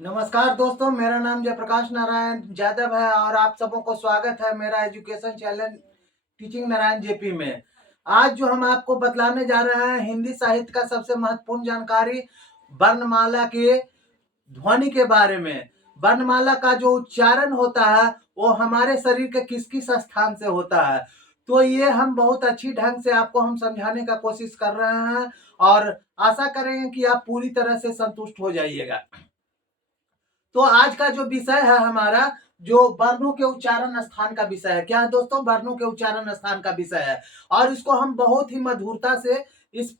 नमस्कार दोस्तों, मेरा नाम जयप्रकाश नारायण यादव है और आप सबों को स्वागत है मेरा education channel teaching Narayan JP में। आज जो हम आपको बतलाने जा रहे हैं हिंदी साहित्य का सबसे महत्वपूर्ण जानकारी वर्णमाला के ध्वनि के बारे में। वर्णमाला का जो उच्चारण होता है वो हमारे शरीर के किस किस स्थान से होता है, तो ये हम बहुत अच्छी ढंग से आपको हम समझाने का कोशिश कर रहे हैं और आशा करेंगे कि आप पूरी तरह से संतुष्ट हो जाइएगा। तो आज का जो विषय है हमारा, जो वर्णों के उच्चारण स्थान का विषय है। क्या है दोस्तों? वर्णों के उच्चारण स्थान का विषय है और इसको हम बहुत ही मधुरता से इस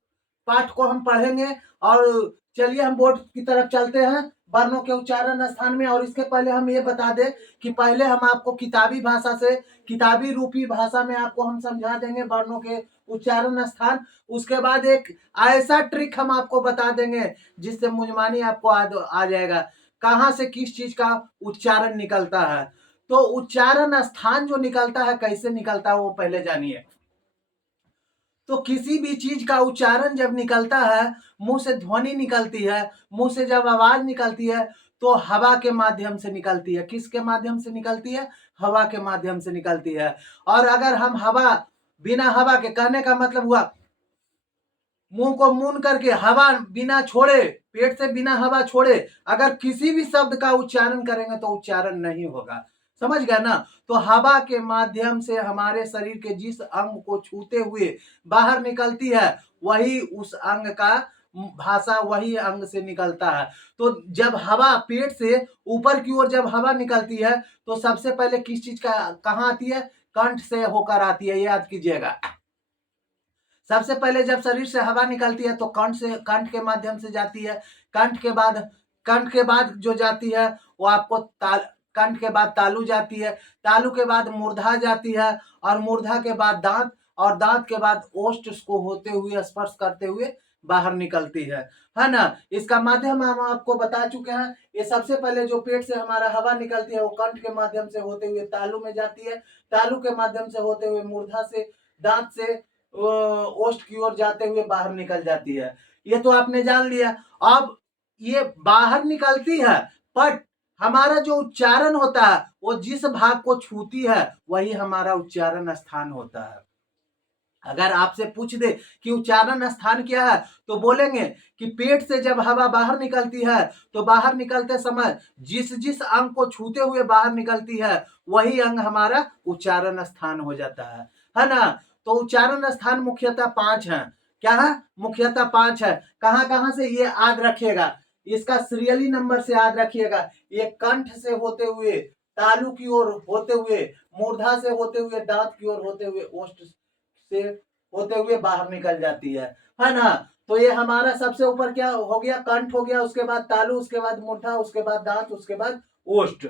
पाठ को हम पढ़ेंगे। और चलिए हम बोर्ड की तरफ चलते हैं वर्णों के उच्चारण स्थान में। और इसके पहले हम ये बता दें कि पहले हम आपको किताबी भाषा से, किताबी रूपी भाषा में आपको हम समझा देंगे वर्णों के उच्चारण स्थान। उसके बाद एक ऐसा ट्रिक हम आपको बता देंगे जिससे मुंजमानी आपको आ जाएगा, कहां से किस चीज का उच्चारण निकलता है। तो उच्चारण स्थान जो निकलता है कैसे निकलता है वो पहले जानिए। तो किसी भी चीज का उच्चारण जब निकलता है, मुंह से ध्वनि निकलती है, मुंह से जब आवाज निकलती है तो हवा के माध्यम से निकलती है। किसके माध्यम से निकलती है? हवा के माध्यम से निकलती है। और अगर हम हवा, बिना हवा के, कहने का मतलब हुआ मुंह को मून करके हवा बिना छोड़े, पेट से बिना हवा छोड़े अगर किसी भी शब्द का उच्चारण करेंगे तो उच्चारण नहीं होगा। समझ गए ना? तो हवा के माध्यम से हमारे शरीर के जिस अंग को छूते हुए बाहर निकलती है वही उस अंग का भाषा वही अंग से निकलता है। तो जब हवा पेट से ऊपर की ओर जब हवा निकलती है तो सबसे पहले किस चीज का, कहां आती है? कंठ से होकर आती है, याद कीजिएगा। सबसे पहले जब शरीर से हवा निकलती है तो कंठ से, कंठ के माध्यम से जाती है। कंठ के बाद जो जाती है वो आपको कंठ के बाद तालू जाती है, तालू के बाद मूर्धा जाती है और मूर्धा के बाद दांत, और दांत के बाद ओष्ठ को होते हुए, स्पर्श करते हुए बाहर निकलती है ना? इसका माध्यम हम आपको बता चुके हैं। ये सबसे पहले जो पेट से हमारा हवा निकलती है वो कंठ के माध्यम से होते हुए तालू में जाती है, तालू के माध्यम से होते हुए मूर्धा से, दांत से ओष्ठ की ओर जाते हुए बाहर निकल जाती है। ये तो आपने जान लिया। अब ये बाहर निकलती है पर हमारा जो उच्चारण होता है वो जिस भाग को छूती है वही हमारा उच्चारण स्थान होता है। अगर आपसे पूछ दे कि उच्चारण स्थान क्या है तो बोलेंगे कि पेट से जब हवा बाहर निकलती है तो बाहर निकलते समय जिस जिस अंग को छूते हुए बाहर निकलती है वही अंग हमारा उच्चारण स्थान हो जाता है ना? तो उच्चारण स्थान मुख्यतः 5 हैं। क्या है? मुख्यतः 5 है। कहां कहां से ये याद रखिएगा, इसका सीरियली नंबर से याद रखिएगा। ये कंठ से होते हुए, तालु की ओर होते हुए, मूर्धा से होते हुए, दांत की ओर होते हुए, ओष्ठ से होते हुए बाहर निकल जाती है ना? तो ये हमारा सबसे ऊपर क्या हो गया? कंठ हो गया, उसके बाद तालु, उसके बाद मूर्धा, उसके बाद दांत, उसके बाद ओष्ठ।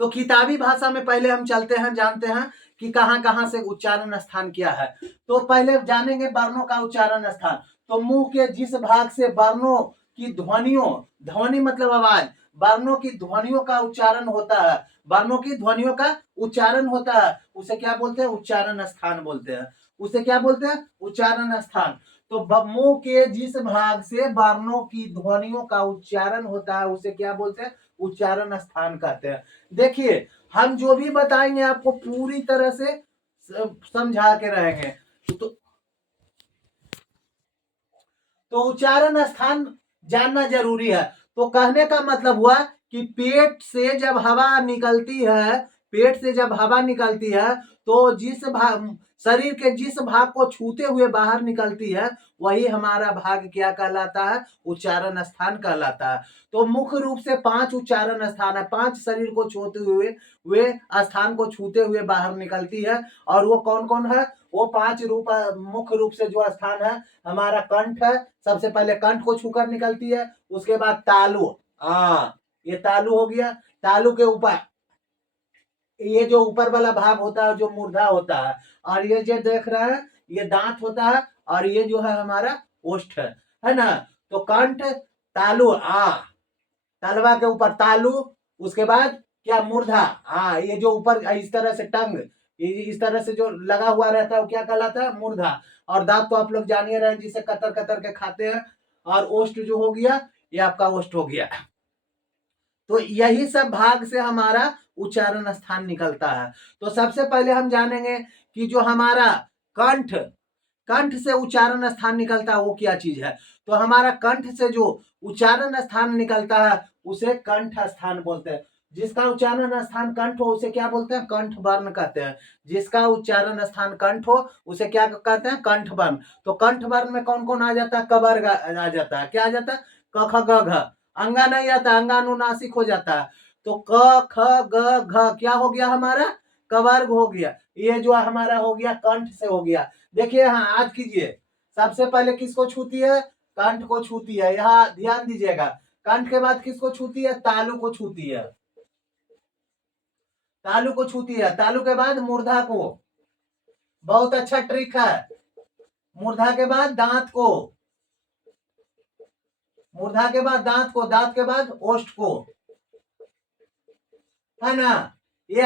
तो किताबी भाषा में पहले हम चलते हैं, जानते हैं कि कहां कहां से उच्चारण स्थान क्या है। तो पहले जानेंगे वर्णों का उच्चारण स्थान। तो मुंह के जिस भाग से वर्णों की ध्वनियों, ध्वनि मतलब आवाज, वर्णों की ध्वनियों का उच्चारण होता है, वर्णों की ध्वनियों का उच्चारण होता है उसे क्या बोलते हैं? उच्चारण स्थान बोलते हैं। उसे क्या बोलते हैं? उच्चारण स्थान। तो मुंह के जिस भाग से वर्णों की ध्वनियों का उच्चारण होता है उसे क्या बोलते हैं? उच्चारण स्थान कहते हैं। देखिए, हम जो भी बताएंगे आपको पूरी तरह से समझा के रहेंगे। तो उच्चारण स्थान जानना जरूरी है। तो कहने का मतलब हुआ कि पेट से जब हवा निकलती है, पेट से जब हवा निकलती है तो जिस भाग, शरीर के जिस भाग को छूते हुए बाहर निकलती है वही हमारा भाग क्या कहलाता है? उच्चारण स्थान कहलाता है। तो मुख्य रूप से 5 उच्चारण स्थान है, 5 शरीर को छूते हुए, वे स्थान को छूते हुए बाहर निकलती है। और वो कौन कौन है? वो 5 रूप, मुख्य रूप से जो स्थान है हमारा कंठ है। सबसे पहले कंठ को छूकर निकलती है, उसके बाद तालु, ये तालु हो गया। तालु के ऊपर ये जो ऊपर वाला भाग होता है जो मूर्धा होता है, और ये जो देख रहे हैं ये दांत होता है, और ये जो है हमारा ओष्ठ है ना? तो कंठ, तालु, तलवा के ऊपर तालु, उसके बाद क्या? मूर्धा। ये जो ऊपर इस तरह से टंग, इस तरह से जो लगा हुआ रहता है वो क्या कहलाता है? मूर्धा। और दांत तो आप लोग जानिए रहे हैं जिसे कतर कतर के खाते हैं। और ओष्ठ जो हो गया ये आपका ओष्ठ हो गया। तो यही सब भाग से हमारा उच्चारण स्थान निकलता है। तो सबसे पहले हम जानेंगे कि जो हमारा कंठ कंठ से उच्चारण स्थान निकलता है वो क्या चीज है। तो हमारा कंठ से जो उच्चारण स्थान निकलता है उसे कंठ स्थान बोलते हैं। जिसका उच्चारण स्थान कंठ हो उसे क्या बोलते हैं, कंठ वर्ण कहते हैं। जिसका उच्चारण स्थान कंठ हो उसे क्या कहते हैं, कंठ वर्ण। तो कंठ वर्ण में कौन कौन आ जाता है, कवर्ग आ जाता है। क्या आ जाता है, क ख ग घ। अंगा नहीं आता, अंगा अनुनासिक हो जाता है। तो क ख ग घ क्या हो गया हमारा, कवर्ग हो गया। ये जो हमारा हो गया कंठ से हो गया। देखिए यहाँ आज कीजिए, सबसे पहले किसको छूती है, कंठ को छूती है। यहाँ ध्यान दीजिएगा, कंठ के बाद किसको छूती है, तालु को छूती है। तालु को छूती है, तालु के बाद मूर्धा को। बहुत अच्छा ट्रिक है। मूर्धा के बाद दांत को, मूर्धा के बाद दांत को, दांत के बाद ओष्ठ को, है ना। ये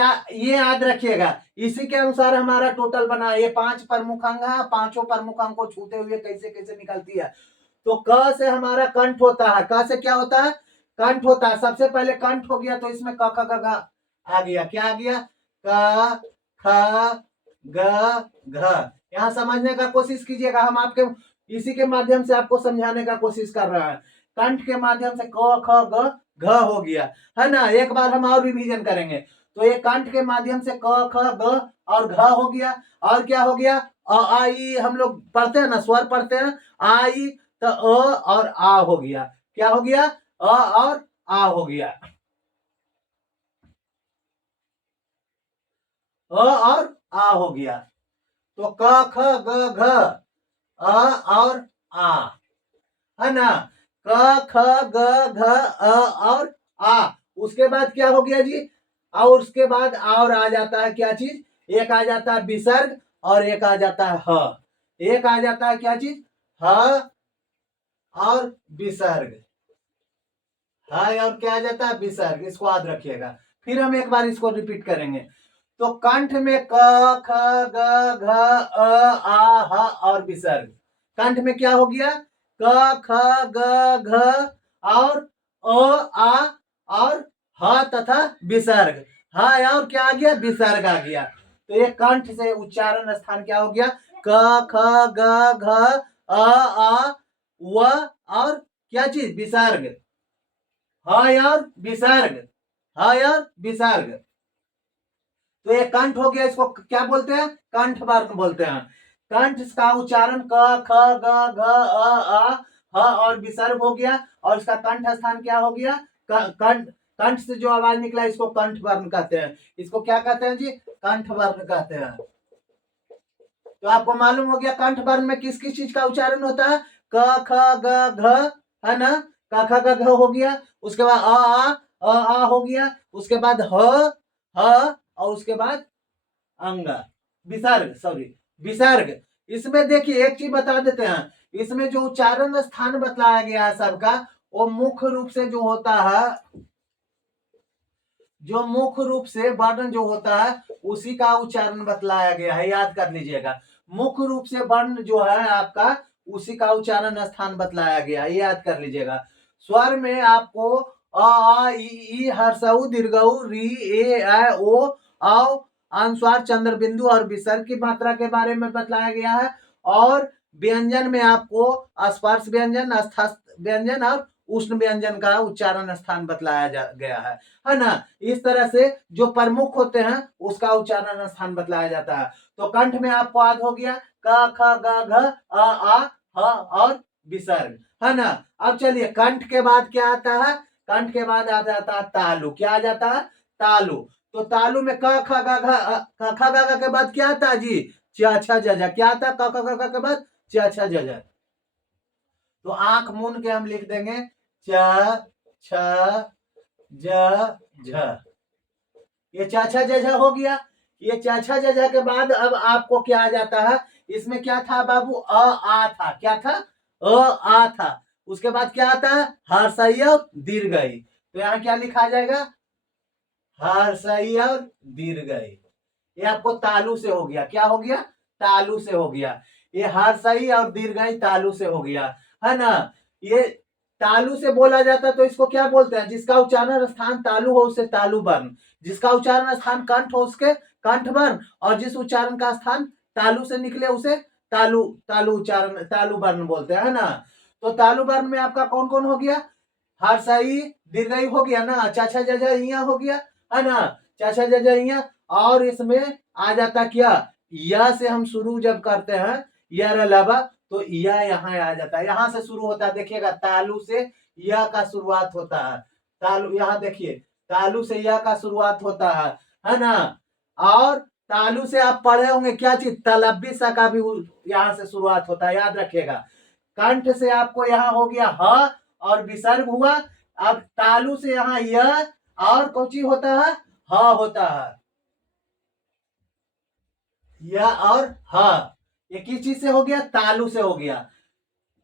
याद रखिएगा। इसी के अनुसार हमारा टोटल बना। ये 5 प्रमुख अंग है, पांचों प्रमुख अंग को छूते हुए कैसे कैसे निकलती है। तो क से हमारा कंठ होता है। क से क्या होता है, कंठ होता है। सबसे पहले कंठ हो गया तो इसमें क ख ग घ आ गया। क्या आ गया, क ख ग घ। यहाँ समझने का कोशिश कीजिएगा, हम आपके इसी के माध्यम से आपको समझाने का कोशिश कर रहे हैं। कंठ के माध्यम से क ख ग घ हो गया, है ना। एक बार हम और रिवीजन करेंगे। तो ये कंठ के माध्यम से क ख ग और घ हो गया। और क्या हो गया, अ आ ई हम लोग पढ़ते हैं ना, स्वर पढ़ते हैं, आ ई। तो अ और आ हो गया। क्या हो गया, अ और आ हो गया। अ और आ हो गया। तो क ख ग घ, अ और आ, है ना। क ख ग घ अ और आ। उसके बाद क्या हो गया जी, और उसके बाद और आ जाता है क्या चीज, एक आ जाता है विसर्ग और एक आ जाता है ह। एक आ जाता है क्या चीज, ह और विसर्ग। हाँ, और क्या आ जाता है, विसर्ग। इसको याद रखिएगा। फिर हम एक बार इसको रिपीट करेंगे। तो कंठ में क ख ग घ अ आ ह और विसर्ग। कंठ में क्या हो गया, क ख ग घ और अ आ और ह तथा विसर्ग। हाँ, और क्या आ गया, विसर्ग आ गया। तो ये कंठ से उच्चारण स्थान क्या हो गया, क ख ग घ अ आ व और क्या चीज, विसर्ग। हाँ यार विसर्ग, हाँ यार विसर्ग। तो ये कंठ हो गया, इसको क्या बोलते हैं, कंठ वर्ण बोलते हैं। कंठ का उच्चारण क ख ग घ आ ह और विसर्ग हो गया। और इसका कंठ स्थान क्या हो गया, कंठ। कंठ से जो आवाज निकला इसको कंठ वर्ण कहते हैं। इसको क्या कहते हैं जी, कंठ वर्ण कहते हैं। तो आपको मालूम हो गया कंठ वर्ण में किस किस चीज का उच्चारण होता है, क ख ग घ, है ना। क ख ग घ हो गया। उसके बाद आ हो गया। उसके बाद ह और उसके बाद अंगा, विसर्ग, सॉरी विसर्ग। इसमें देखिए एक चीज बता देते हैं, इसमें जो उच्चारण स्थान बताया गया है सबका, वो मुख्य रूप से जो होता है, जो मुख्य रूप से वर्ण जो होता है उसी का उच्चारण बतलाया गया है। याद कर लीजिएगा, मुख्य रूप से वर्ण जो है आपका उसी का उच्चारण स्थान बतलाया गया है, याद कर लीजिएगा। स्वर में आपको अ आ इ ई हर्षऊ दीर्घऊ री ए ऐ ओ औ अनुस्वार चंद्र बिंदु और विसर्ग की मात्रा के बारे में बतलाया गया है। और व्यंजन में आपको स्पर्श व्यंजन, स्थस्थ व्यंजन और उष्ण व्यंजन का उच्चारण स्थान बतलाया गया है ना। इस तरह से जो प्रमुख होते हैं उसका उच्चारण स्थान बतलाया जाता है। तो कंठ में आपको याद हो गया क ख ग घ अ आ ह और विसर्ग, है ना। अब चलिए कंठ के बाद क्या आता है, कंठ के बाद आ जाता है तालु। क्या आ जाता है, तालु। तो तालु में क ख ग घ क ख ग घ के बाद क्या आता है जी, च छ ज झ। क्या आता है क ख ग घ के बाद, च छ ज झ। तो आंख मूंद के हम लिख देंगे च छ ज झ। ये चाचा जजा हो गया। ये चाचा जजा के बाद अब आपको क्या आ जाता है, इसमें क्या था बाबू, आ था। क्या था, आ था। उसके बाद क्या आता है, हर्षई और दीर्घई। तो यहाँ क्या लिखा जाएगा, हर्षई और दीर्घई। ये आपको तालु से हो गया। क्या हो गया, तालु से हो गया। ये हर्षई और दीर्घई तालु से हो गया, है ना। ये तालु से बोला जाता तो इसको क्या बोलते हैं? जिसका उच्चारण स्थान तालु हो उसे तालु वर्ण, जिसका उच्चारण स्थान कंठ हो उसके कंठ वर्ण, और जिस उच्चारण का स्थान तालु से निकले उसे तालु तालु उच्चारण तालु वर्ण बोलते हैं, है ना। तो तालु वर्ण में आपका कौन कौन हो गया? हर्षई दीर्घई हो गया ना, चाचा जजा इया हो गया, है ना, चाचा जजा इया। और इसमें आ जाता क्या? या से हम शुरू जब करते हैं या रलावा तो या यहाँ आ जाता है, यहाँ से शुरू होता है। देखिएगा तालु से या का शुरुआत होता है, तालु यहाँ देखिए तालु से या का शुरुआत होता है ना। और तालु से आप पढ़े होंगे क्या चीज? तलब्बी सा का भी यहाँ से शुरुआत होता है, याद रखिएगा। कंठ से आपको यहाँ हो गया ह और विसर्ग हुआ। अब तालु से यहाँ य और कौची होता है? ह होता है, य और ह। ये किस चीज से हो गया? तालु से हो गया।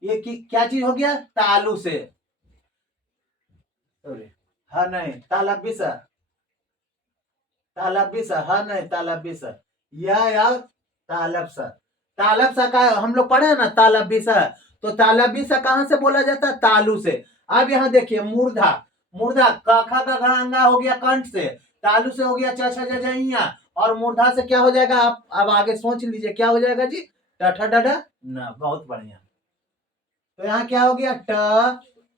ये क्या चीज हो गया? तालु से। हाँ नहीं, तालब्बिस तालब्बिस, हाँ नहीं तालब्बिस, या तालब्स। तालब्स का हम लोग पढ़े ना तालब्बिस, तो तालब्बिस कहां से बोला जाता है? तालु से। अब यहाँ देखिए मूर्धा, मूर्धा काखा का घा अंगा हो गया कंठ से, तालु से हो गया चाचा जजइया, और मूर्धा से क्या हो जाएगा? आप अब आगे सोच लीजिए क्या हो जाएगा जी? ट ठ ड ढ न। बहुत बढ़िया। तो यहाँ क्या हो गया? ट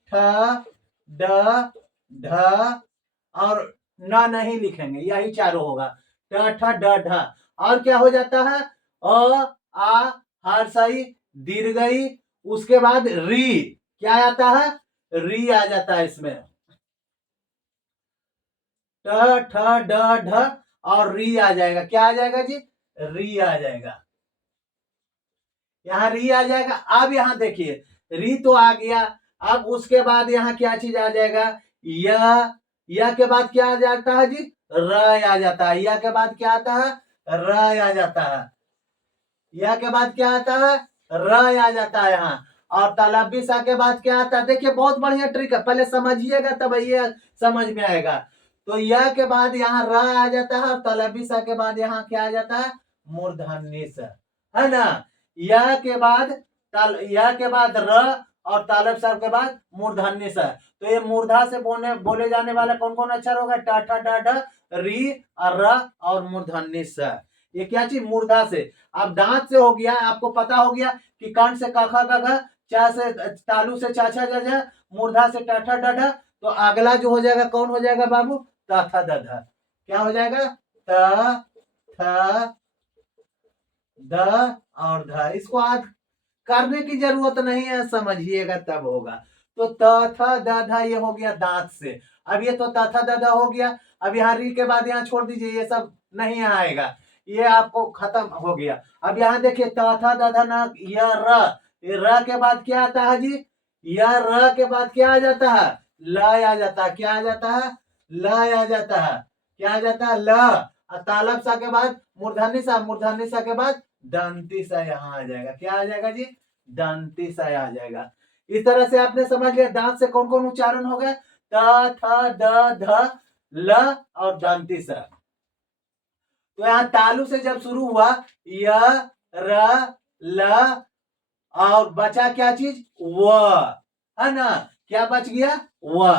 ठ ड ढ और न नहीं लिखेंगे, यही चारों होगा, ट ठ ड ढ। और क्या हो जाता है? अ आ हर्षई दीर्घई, उसके बाद री, क्या आता है? री आ जाता है इसमें, ट ठ ड ढ और री आ जाएगा। क्या आ जाएगा जी? री आ जाएगा, यहाँ री आ जाएगा। अब यहाँ देखिए री तो आ गया, अब उसके बाद यहाँ क्या चीज आ जाएगा? या के बाद क्या आ जाता है जी? र आ जाता है। या के बाद क्या आता है? र आ जाता है। या के बाद क्या आता है? र आ जाता है यहाँ। और तलब्बी सा के बाद क्या आता है? देखिए बहुत बढ़िया ट्रिक है, पहले समझिएगा तब ये समझ में आएगा। तो या के बाद यहाँ र आ जाता है, और तलब्बी सा के बाद यहाँ क्या आ जाता है? मूर्धन्य स, है ना। या के बाद या के बाद र और तालब सर के बाद मूर्धन्य स। तो ये मूर्धा से बोले जाने वाला कौन कौन अक्षर होगा? ट ठ ड ढ री और र और मूर्धन्य स। ये क्या चीज? मूर्धा से। अब दांत से हो गया, आपको पता हो गया कि कंठ से क ख ग घ, चा से तालु से चा छा ज झ, मूर्धा से ट ठ ड ढ। तो अगला जो हो जाएगा कौन हो जाएगा बाबू? त थ द ध। क्या हो जाएगा? त थ द और ध। इसको आज करने की जरूरत नहीं है, समझिएगा तब होगा। तो त थ द ध ये हो गया दांत से। अब ये तो त थ द ध हो गया। अब यहाँ री के बाद यहाँ छोड़ दीजिए, ये सब नहीं आएगा, ये आपको खत्म हो गया। अब यहाँ देखिए त थ द ध न य र, ये र के बाद क्या आता है जी? य र के बाद क्या आ जाता है? ल आ जाता है। क्या आ जाता है? ल आ जाता है। क्या आ जाता है? ल। तालब सा के बाद मूर्धन्य सा, मूर्धन्य सा के बाद दंती सा यहाँ आ जाएगा। क्या आ जाएगा जी? दंती सा आ जाएगा। इस तरह से आपने समझ लिया दांत से कौन कौन उच्चारण हो गए? त थ द ध ल और दंती सा। तो यहाँ तालु से जब शुरू हुआ य र ल और बचा क्या चीज? व, है ना। क्या बच गया? व।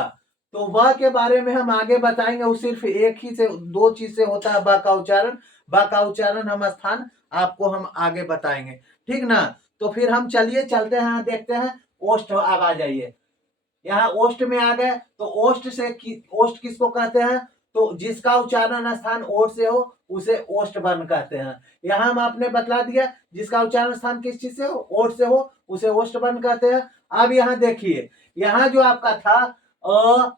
तो व के बारे में हम आगे बताएंगे, वो सिर्फ एक ही से दो चीज से होता है ब का उच्चारण। ब का उच्चारण हम स्थान आपको हम आगे बताएंगे, ठीक ना। तो फिर हम चलिए चलते हैं, देखते हैं ओष्ठ। अब आ जाइए यहाँ ओष्ठ में आ गए। तो ओष्ठ से ओष्ठ किसको कहते हैं? तो जिसका उच्चारण स्थान ओठ से हो उसे ओष्ठ वर्ण कहते हैं। यहाँ हम आपने बतला दिया जिसका उच्चारण स्थान किस चीज से हो? ओठ से हो उसे ओष्ठ वर्ण कहते हैं। अब यहाँ देखिए, यहाँ जो आपका था अ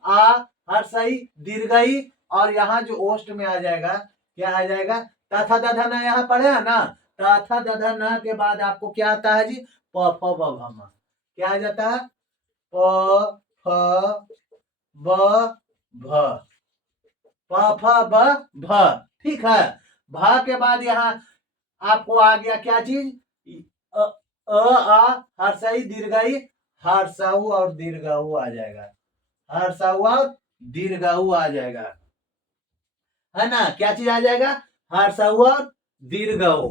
आ हर्षई दीर्घई, और यहाँ जो ओष्ठ में आ जाएगा क्या आ जाएगा? तथा दधा न यहाँ पढ़े है ना। तथा दधा न के बाद आपको क्या आता है जी? प फ ब भ म। क्या आ जाता है? प फ ब भ, प फ ब भ, ठीक है। भ के बाद यहाँ आपको आ गया क्या चीज? अ आ हर्षई दीर्घई, हर्षऊ और दीर्घऊ आ जाएगा। हर्षऊ और दीर्घऊ आ जाएगा, है ना। क्या चीज आ जाएगा? हर्षऊ और दीर्घऊ।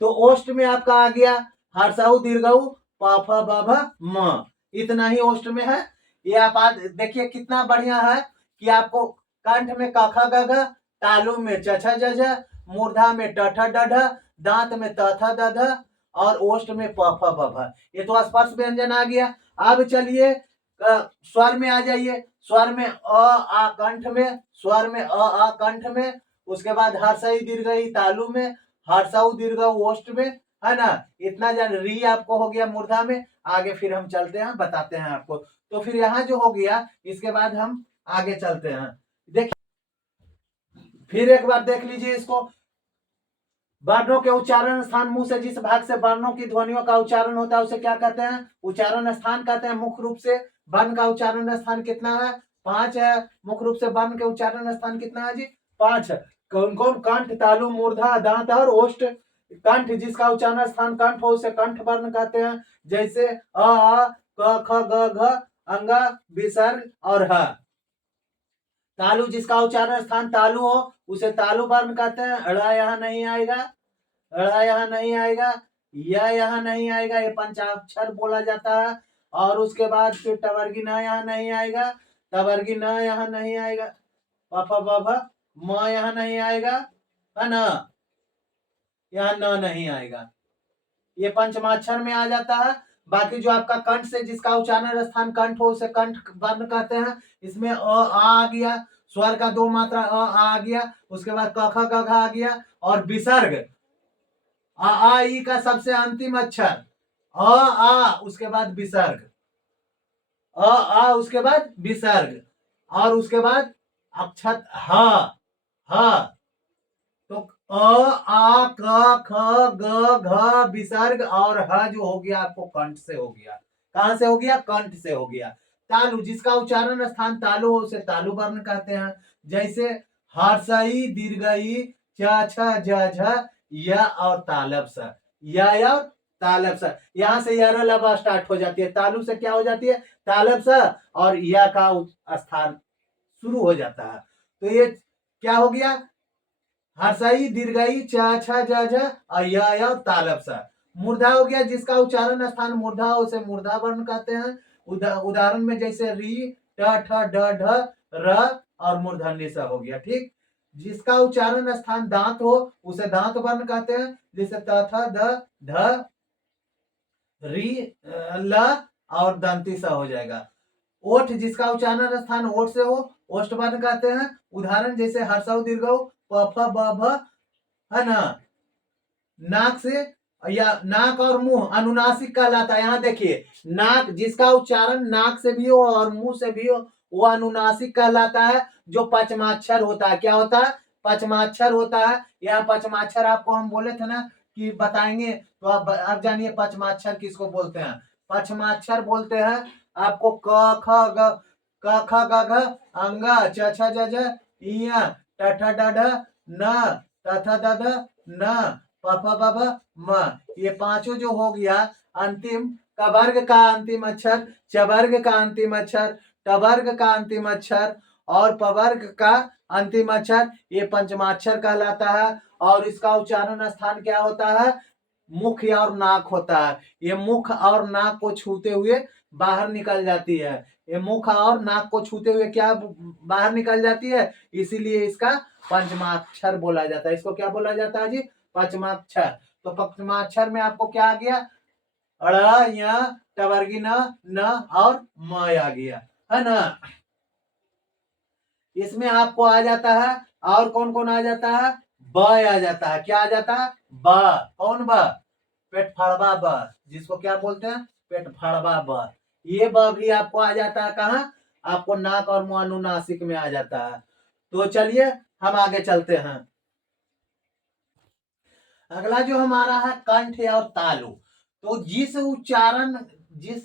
तो ओष्ठ में आपका आ गया हर्षऊ दीर्घऊ प फ ब भ म। इतना ही ओष्ठ में है। ये आप देखिए कितना बढ़िया है कि आपको कंठ में क ख ग घ, तालु में च छ ज झ, मूर्धा में ट ठ ड ढ, दांत में त थ द ध और ओष्ठ में प फ ब भ। ये तो स्पर्श व्यंजन आ गया। अब चलिए स्वर में आ जाइए। स्वर में आ कंठ में, स्वर में आ कंठ में, उसके बाद हर्षई दीर्घई तालु में, हर्षऊ दीर्घ ओष्ठ में, है ना। इतना जान री आपको हो गया मूर्धा में। आगे फिर हम चलते हैं, बताते हैं आपको। तो फिर यहाँ जो हो गया, इसके बाद हम आगे चलते हैं। देखिए फिर एक बार देख लीजिए इसको। वर्णों के उच्चारण स्थान, मुंह से जिस भाग से वर्णों की ध्वनियों का उच्चारण होता है उसे क्या कहते हैं? उच्चारण स्थान कहते हैं। मुख्य रूप से वर्ण का उच्चारण स्थान कितना है? 5 है। मुख्य रूप से वर्ण के उच्चारण स्थान कितना है जी? 5 है। कौन कौन? कंठ, तालु, मूर्धा, दांत और ओष्ठ। कंठ जिसका उच्चारण स्थान कंठ हो उसे कंठ वर्ण कहते हैं। जैसे अ, क, ख, ग, घ, अंगा, विसर्ग और ह। तालु जिसका उच्चारण स्थान तालु हो उसे तालु वर्ण कहते हैं। अड़ा यहाँ नहीं आएगा, अड़ा यहाँ नहीं आएगा, यह यहाँ नहीं आएगा, ये पंचाक्षर बोला जाता है। और उसके बाद फिर टवर्गी न यहाँ नहीं आएगा, टवर्गी न यहाँ नहीं आएगा, प फ ब भ म यहाँ नहीं आएगा, है ना, यहाँ न नहीं आएगा। ये पंचमाक्षर में आ जाता है। बाकी जो आपका कंठ से जिसका उच्चारण स्थान कंठ हो उसे कंठ वर्ण कहते हैं। इसमें आ गया, स्वर का 2 मात्रा आ गया, उसके बाद क ख ग घ आ गया और विसर्ग आ ई का सबसे अंतिम अक्षर आ, उसके बाद विसर्ग आ, उसके बाद विसर्ग और उसके बाद अक्षर ह। तो आ क ख ग घ विसर्ग और ह जो हो गया आपको कंठ से हो गया। कहां से हो गया? कंठ से हो गया। तालु जिसका उच्चारण स्थान तालु हो उसे तालु वर्ण कहते हैं। जैसे हर्षई दीर्घई च छ ज झ य और तालब स, य और तालब स। यहां से य लब स्टार्ट हो जाती है। तालु से क्या हो जाती है? तालब स और य का स्थान शुरू हो जाता है। तो ये क्या हो गया? हर्षई दीर्घई च छ ज झ और य तालब स। मूर्धा हो गया जिसका उच्चारण स्थान मूर्धा हो उसे मूर्धा वर्ण कहते हैं। उदाहरण में जैसे री, ट ठ ड ढ र और मूर्धन्य स हो गया। ठीक। जिसका उच्चारण स्थान दांत हो उसे दांत वर्ण कहते हैं। जैसे त थ द ध री ल और दंती सा हो जाएगा। ओठ जिसका उच्चारण स्थान ओठ से हो ओष्ठ वर्ण कहते हैं। उदाहरण जैसे हर्षऊ दीर्घऊ प फ ब भ, है ना। नाक से या नाक और मुंह अनुनासिक कहलाता है। यहाँ देखिए नाक जिसका उच्चारण नाक से भी हो और मुंह से भी हो वो अनुनासिक कहलाता है। जो पचमाक्षर होता है, क्या होता है? पचमाक्षर होता है। यहाँ पचमाक्षर आपको हम बोले थे ना कि बताएंगे, तो आप जानिए पचमाक्षर किसको बोलते हैं। पचमाक्षर बोलते हैं आपको क ख ग, क ख ग घ, अंगा, च छ ज झ, इया, ट ठ ड ढ, न, त थ द ध, न, प फ ब भ, म। ये पांचों जो हो गया अंतिम कवर्ग का अंतिम अक्षर, चवर्ग का अंतिम अक्षर, टवर्ग का अंतिम अक्षर और पवर्ग का अंतिम अक्षर, ये पंचमाक्षर कहलाता है। और इसका उच्चारण स्थान क्या होता है? मुख और नाक होता है। ये मुख और नाक को छूते हुए बाहर निकल जाती है। ये मुख और नाक को छूते हुए क्या बाहर निकल जाती है, इसीलिए इसका पंचमाक्षर बोला जाता है। इसको क्या बोला जाता है जी? पंचमाक्षर। तो पंचमाक्षर में आपको क्या आ गया? अड़, य, टवर्गी न और म आ गया, है ना। इसमें आपको आ जाता है और कौन कौन आ जाता है? ब आ जाता है। क्या आ जाता है? ब। कौन ब? पेट फाड़वा ब, जिसको क्या बोलते हैं? पेट फाड़वा ब। ये ब भी आपको आ जाता है कहाँ? आपको नाक और मुंह अनुनासिक में आ जाता है। तो चलिए हम आगे चलते हैं। अगला जो हमारा है कंठ और तालु। तो जिस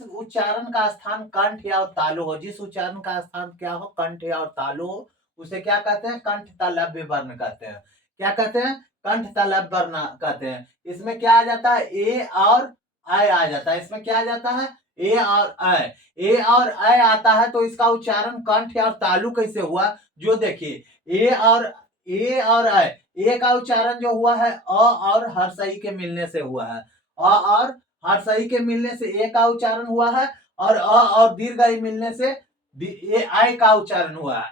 उच्चारण का स्थान कंठ या तालु हो, जिस उच्चारण का स्थान क्या हो? कंठ या तालु हो, उसे क्या कहते हैं? कंठ तालव्य वर्ण कहते हैं। क्या कहते हैं? कंठ तालव्य वर्ण कहते हैं। इसमें क्या आ जाता है? ए और आय आ जाता है। इसमें क्या आ जाता है? ए और आय। ए और आय आता है तो इसका उच्चारण कंठ और तालु कैसे हुआ? जो देखिए ए और आय, ए का उच्चारण जो हुआ है अ और हर्षई के मिलने से हुआ है। अ और हर्षई के मिलने से ए का उच्चारण हुआ है और अ और दीर्घ ई मिलने से ये आय का उच्चारण हुआ।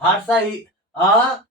हर्षई अ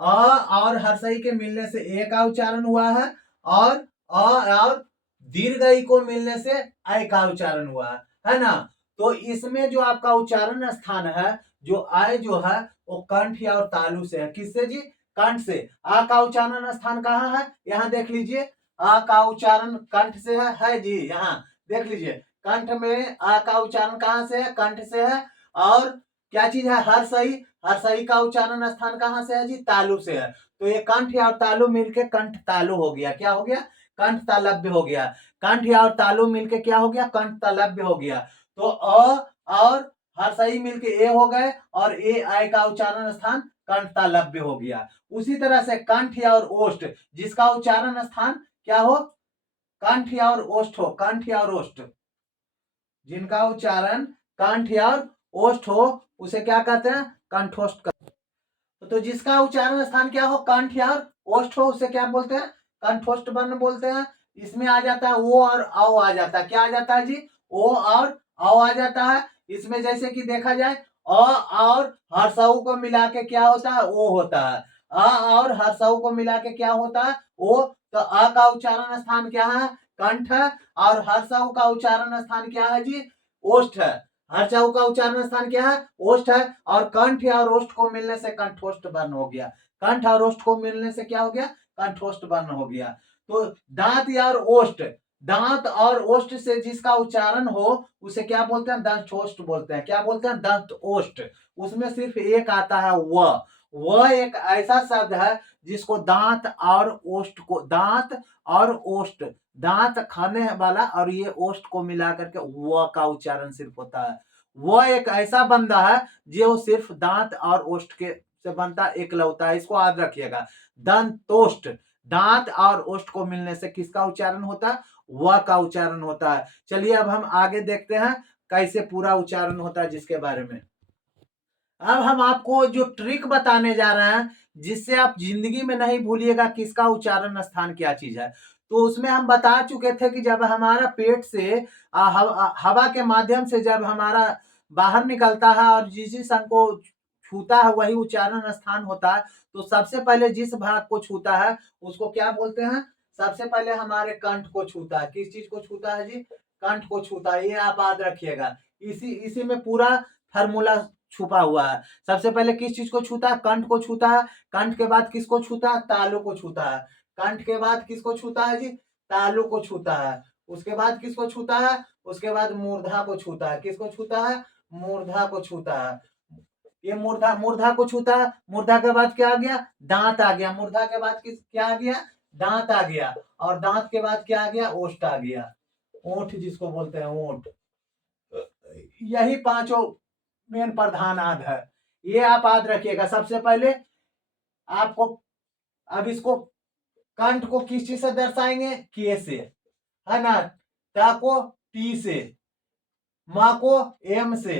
और हर्षई के मिलने से ए का उच्चारण हुआ है, और अ और दीर्घ ई को मिलने से आय का उच्चारण हुआ है ना। तो इसमें जो आपका उच्चारण स्थान है, जो आय जो है वो कंठ या और तालु से है। किससे जी? कंठ से। आ का उच्चारण स्थान कहाँ है? यहाँ देख लीजिए, आ का उच्चारण कंठ से है जी। यहाँ देख लीजिए, कंठ में आ का उच्चारण कहाँ से है? कंठ से है। और क्या चीज है? हर्षई। हर्षई का उच्चारण स्थान कहाँ से है जी? तालु से है। तो ये कंठ या और तालु मिलके कंठ तालु हो गया। क्या हो गया? कंठ तालव्य हो गया। कंठ या और तालु मिलके क्या हो गया? कंठ तालव्य हो गया। तो अ और हर्षई मिलके ए हो गए, और ए आय का उच्चारण स्थान कंठ तालव्य हो गया। उसी तरह से कंठ या और ओष्ठ, जिसका उच्चारण स्थान क्या हो? कंठ या और ओष्ठ हो। कंठ या और ओष्ठ, जिनका उच्चारण कंठ या और ओष्ठ हो, उसे क्या कहते हैं? कंठोष्ठ। तो जिसका उच्चारण स्थान क्या हो? कंठ या और ओष्ठ हो, उसे क्या बोलते हैं? कंठोष्ठ वर्ण बोलते हैं। इसमें आ जाता है ओ और औ आ जाता है। क्या आ जाता है जी? ओ और औ आ जाता है। इसमें जैसे कि देखा जाए, अ और हर्षऊ को मिला के क्या होता है? ओ होता है। अ और हर्षऊ को मिला के क्या होता है? ओ। तो अ का उच्चारण स्थान क्या है? कंठ है। और हर्षऊ का उच्चारण स्थान क्या है जी? ओष्ठ है। हर्षऊ का उच्चारण स्थान क्या है? ओष्ठ है। और कंठ या और ओष्ठ को मिलने से कंठोष्ठ वर्ण हो गया। कंठ और ओष्ठ को मिलने से क्या हो गया? कंठोष्ठ वर्ण हो गया। तो दांत या और ओष्ठ, दांत और ओष्ठ से जिसका उच्चारण हो, उसे क्या बोलते हैं? दंतोष्ठ बोलते हैं। क्या बोलते हैं? दंत ओष्ठ। उसमें सिर्फ एक आता है व एक ऐसा शब्द है जिसको दांत और ओष्ठ को, दांत और ओष्ठ, दांत खाने वाला और ये ओष्ठ को मिला करके व का उच्चारण सिर्फ होता है। वो एक ऐसा बंदा है जो सिर्फ दांत और ओष्ठ के से बनता एकलौता है। इसको याद रखिएगा। दंतोष्ठ, दांत और ओष्ठ को मिलने से किसका उच्चारण होता है? व का उच्चारण होता है। चलिए अब हम आगे देखते हैं कैसे पूरा उच्चारण होता है जिसके बारे में। अब हम आपको जो ट्रिक बताने जा रहे हैं, जिससे आप जिंदगी में नहीं भूलिएगा किसका उच्चारण स्थान क्या चीज है। तो उसमें हम बता चुके थे कि जब हमारा पेट से हवा के माध्यम से जब हमारा बाहर निकलता है और जिस जिस अंग को छूता है वही उच्चारण स्थान होता है। तो सबसे पहले जिस भाग को छूता है उसको क्या बोलते हैं? सबसे पहले हमारे कंठ को छूता है। किस चीज को छूता है जी? कंठ को छूता है। ये आप याद रखिएगा। इसी में पूरा फार्मूला छुपा हुआ है। सबसे पहले किस चीज को छूता है? कंठ को छूता है। कंठ के बाद किसको छूता है? तालु को छूता है। कंठ के बाद किसको छूता है जी? तालु को छूता है। उसके बाद किसको छूता है? उसके बाद मूर्धा को छूता है। किसको छूता है? मूर्धा को छूता है। ये मूर्धा मूर्धा को छूता है। मूर्धा के बाद क्या आ गया? दांत आ गया। मूर्धा के बाद क्या आ गया? दांत आ गया। और दांत के बाद क्या आ गया? ओष्ठ आ गया। ओठ जिसको बोलते हैं, ओठ। यही पांचों मेन प्रधान अंग है। ये आप याद रखिएगा। सबसे पहले आपको, अब इसको कंठ को किस चीज से दर्शाएंगे? के से, है ना। ट को टी से, म को एम से,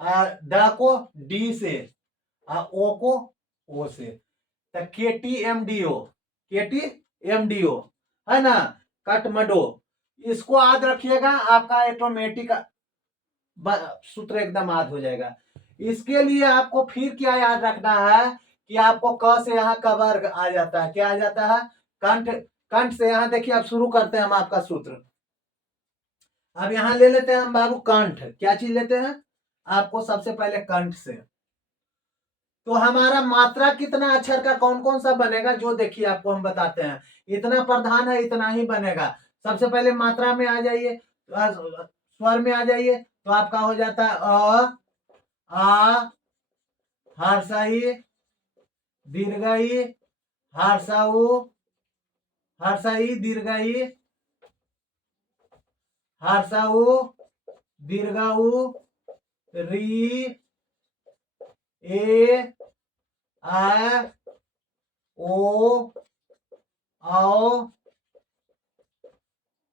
ड को डी से, ओ को ओ से। तो KTMDO, KTMDO, है ना। कटमडो। इसको याद रखिएगा, आपका ऑटोमेटिक सूत्र एकदम याद हो जाएगा। इसके लिए आपको फिर क्या याद रखना है कि आपको क से यहाँ का वर्ग आ जाता है। क्या आ जाता है? कंठ। कंठ से यहाँ देखिए, अब शुरू करते हैं हम आपका सूत्र। अब यहाँ ले लेते हैं हम बाबू कंठ। क्या चीज लेते हैं? आपको सबसे पहले कंठ से। तो हमारा मात्रा कितना अक्षर का कौन कौन सा बनेगा, जो देखिए आपको हम बताते हैं। इतना प्रधान है, इतना ही बनेगा। सबसे पहले मात्रा में आ जाइए, स्वर में आ जाइए। तो आपका हो जाता है अ, आ, हर्षई, दीर्घई, हर्षऊ, हर्षई दीर्घई, हर्षऊ दीर्घऊ, री, ए, आ, ओ, औ,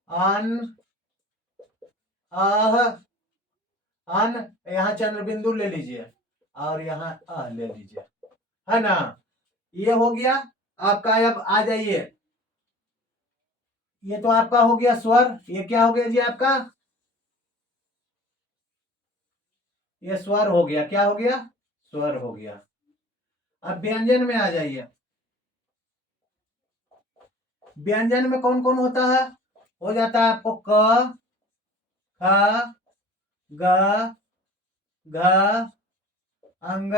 अन, अह, अन। यहाँ चंद्र बिंदु ले लीजिए और यहाँ ले लीजिए, है ना। ये हो गया आपका। अब आ जाइए ये तो आपका हो गया स्वर, ये क्या हो गया जी आपका, ये स्वर हो गया, क्या हो गया, स्वर हो गया। अब व्यंजन में आ जाइए। व्यंजन में कौन कौन होता है, हो जाता है आपको क, ख, ग, घ, अंग,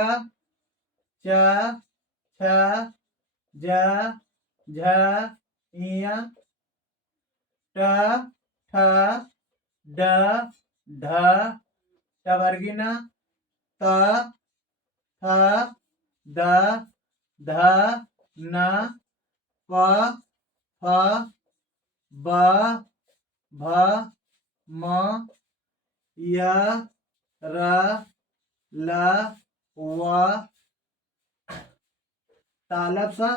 च, छ, ज, झ, इय, ट, ठ, ड, ढ, टवर्गिन, त, थ, द, ध, न, प, फ, ब, भ, म, य, र, ल, व, तालब सा,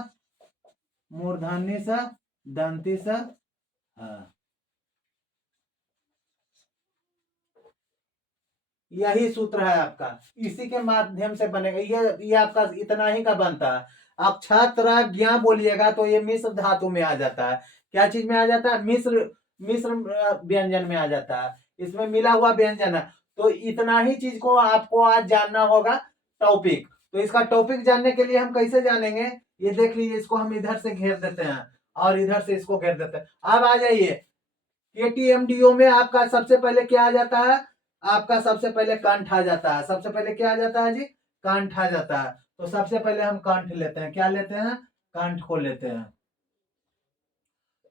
मूर्धन्य सा, दंती सा। हाँ, यही सूत्र है आपका, इसी के माध्यम से बनेगा। ये आपका इतना ही का बनता है। आप छात्र ज्ञा बोलिएगा तो ये मिश्र धातु में आ जाता है। क्या चीज में आ जाता है, मिश्र, मिश्र व्यंजन में आ जाता है। इसमें मिला हुआ व्यंजन है। तो इतना ही चीज को आपको आज जानना होगा, टॉपिक। तो इसका टॉपिक जानने के लिए हम कैसे जानेंगे, ये देख लीजिए। इसको हम इधर से घेर देते हैं और इधर से इसको घेर देते हैं। अब आ जाइए, केटीएमडीओ में आपका सबसे पहले क्या आ जाता है, आपका सबसे पहले कंठ आ जाता है। सबसे पहले क्या आ जाता है जी, कंठ आ जाता है। तो सबसे पहले हम कंठ लेते हैं, क्या लेते हैं, कंठ को लेते हैं।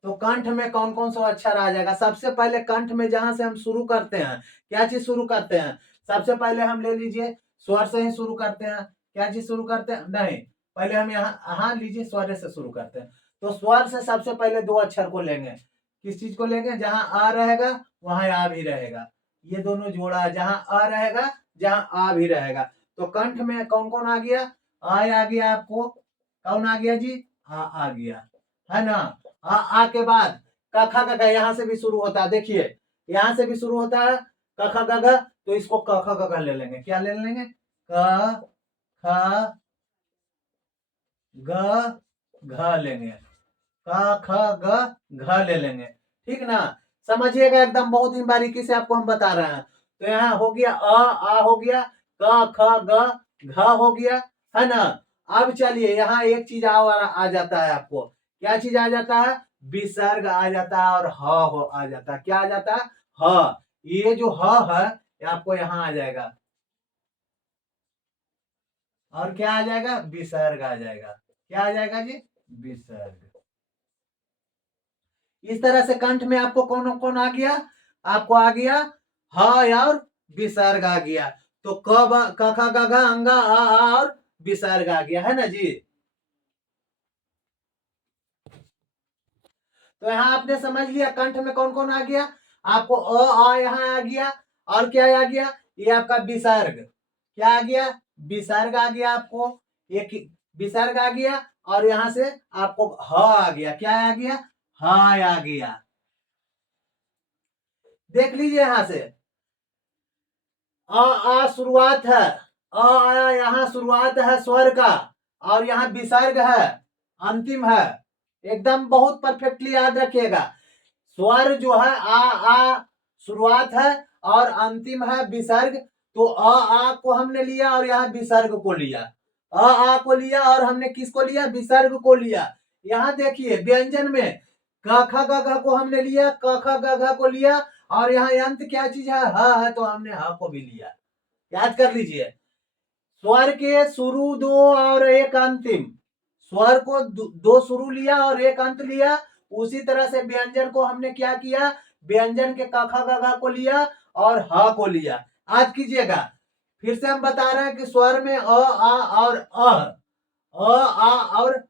तो कंठ में कौन कौन सा अक्षर आ जाएगा, सबसे पहले कंठ में जहां से हम शुरू करते हैं, क्या चीज शुरू करते हैं, सबसे पहले हम ले लीजिए स्वर से ही शुरू करते हैं। क्या चीज शुरू करते हैं, नहीं, पहले हम यहाँ लीजिए स्वर से शुरू करते हैं। तो स्वर से सबसे पहले दो अक्षर को लेंगे। किस चीज को लेंगे, जहां आ रहेगा वहां आ भी रहेगा। ये दोनों जोड़ा है, जहां आ रहेगा जहां आ भी रहेगा। तो कंठ में कौन कौन आ गया, आ गया आपको, कौन आ गया जी, आ गया, है ना। आ के बाद कखा गगा यहाँ से भी शुरू होता है, देखिए यहाँ से भी शुरू होता है कखा गगा। तो इसको कखा गगा ले लेंगे, क्या ले लेंगे, क, ख, ग, घ लेंगे, क, ख, ग, घ ले लेंगे। ठीक ना, समझिएगा एकदम, बहुत ही बारीकी से आपको हम बता रहे हैं। तो यहाँ हो गया आ हो गया, क, ख, ग, घ हो गया, है ना। अब चलिए यहाँ एक चीज और आ जाता है आपको, क्या चीज आ जाता है, विसर्ग आ जाता है और ह हो आ जाता है। क्या आ जाता है, ह। ये जो ह है ये आपको यहाँ आ जाएगा, और क्या आ जाएगा, विसर्ग आ जाएगा। क्या आ जाएगा जी, विसर्ग। इस तरह से कंठ में आपको कौन कौन आ गया, आपको आ गया ह और विसर्ग आ गया। तो क ख ग घ अंग आ और विसर्ग आ गया, है ना जी। तो यहाँ आपने समझ लिया कंठ में कौन कौन आ गया, आपको आ यहाँ आ गया, और क्या आ गया, ये आपका विसर्ग, क्या आ गया, विसर्ग आ गया आपको, ये विसर्ग आ गया। और यहाँ से आपको ह आ गया, क्या आ गया, ह आ गया। देख लीजिए यहां से आ शुरुआत है, आ यहाँ शुरुआत है स्वर का, और यहाँ विसर्ग है, अंतिम है। एकदम बहुत परफेक्टली याद रखिएगा, स्वर जो है आ शुरुआत है और अंतिम है विसर्ग। तो आ को हमने लिया और यहाँ विसर्ग को लिया, आ को लिया और हमने किसको लिया, विसर्ग को लिया। यहाँ देखिए व्यंजन में क ख ग घ को हमने लिया, क ख ग घ को लिया, और यहाँ अंत क्या चीज है, ह है, तो हमने ह को भी लिया। याद कर लीजिए, स्वर के शुरू दो और एक अंतिम, स्वर को दो शुरू लिया और एक अंत लिया। उसी तरह से व्यंजन को हमने क्या किया, व्यंजन के क ख ग घ को लिया और ह को लिया। आज कीजिएगा, फिर से हम बता रहे हैं कि स्वर में आ और आ और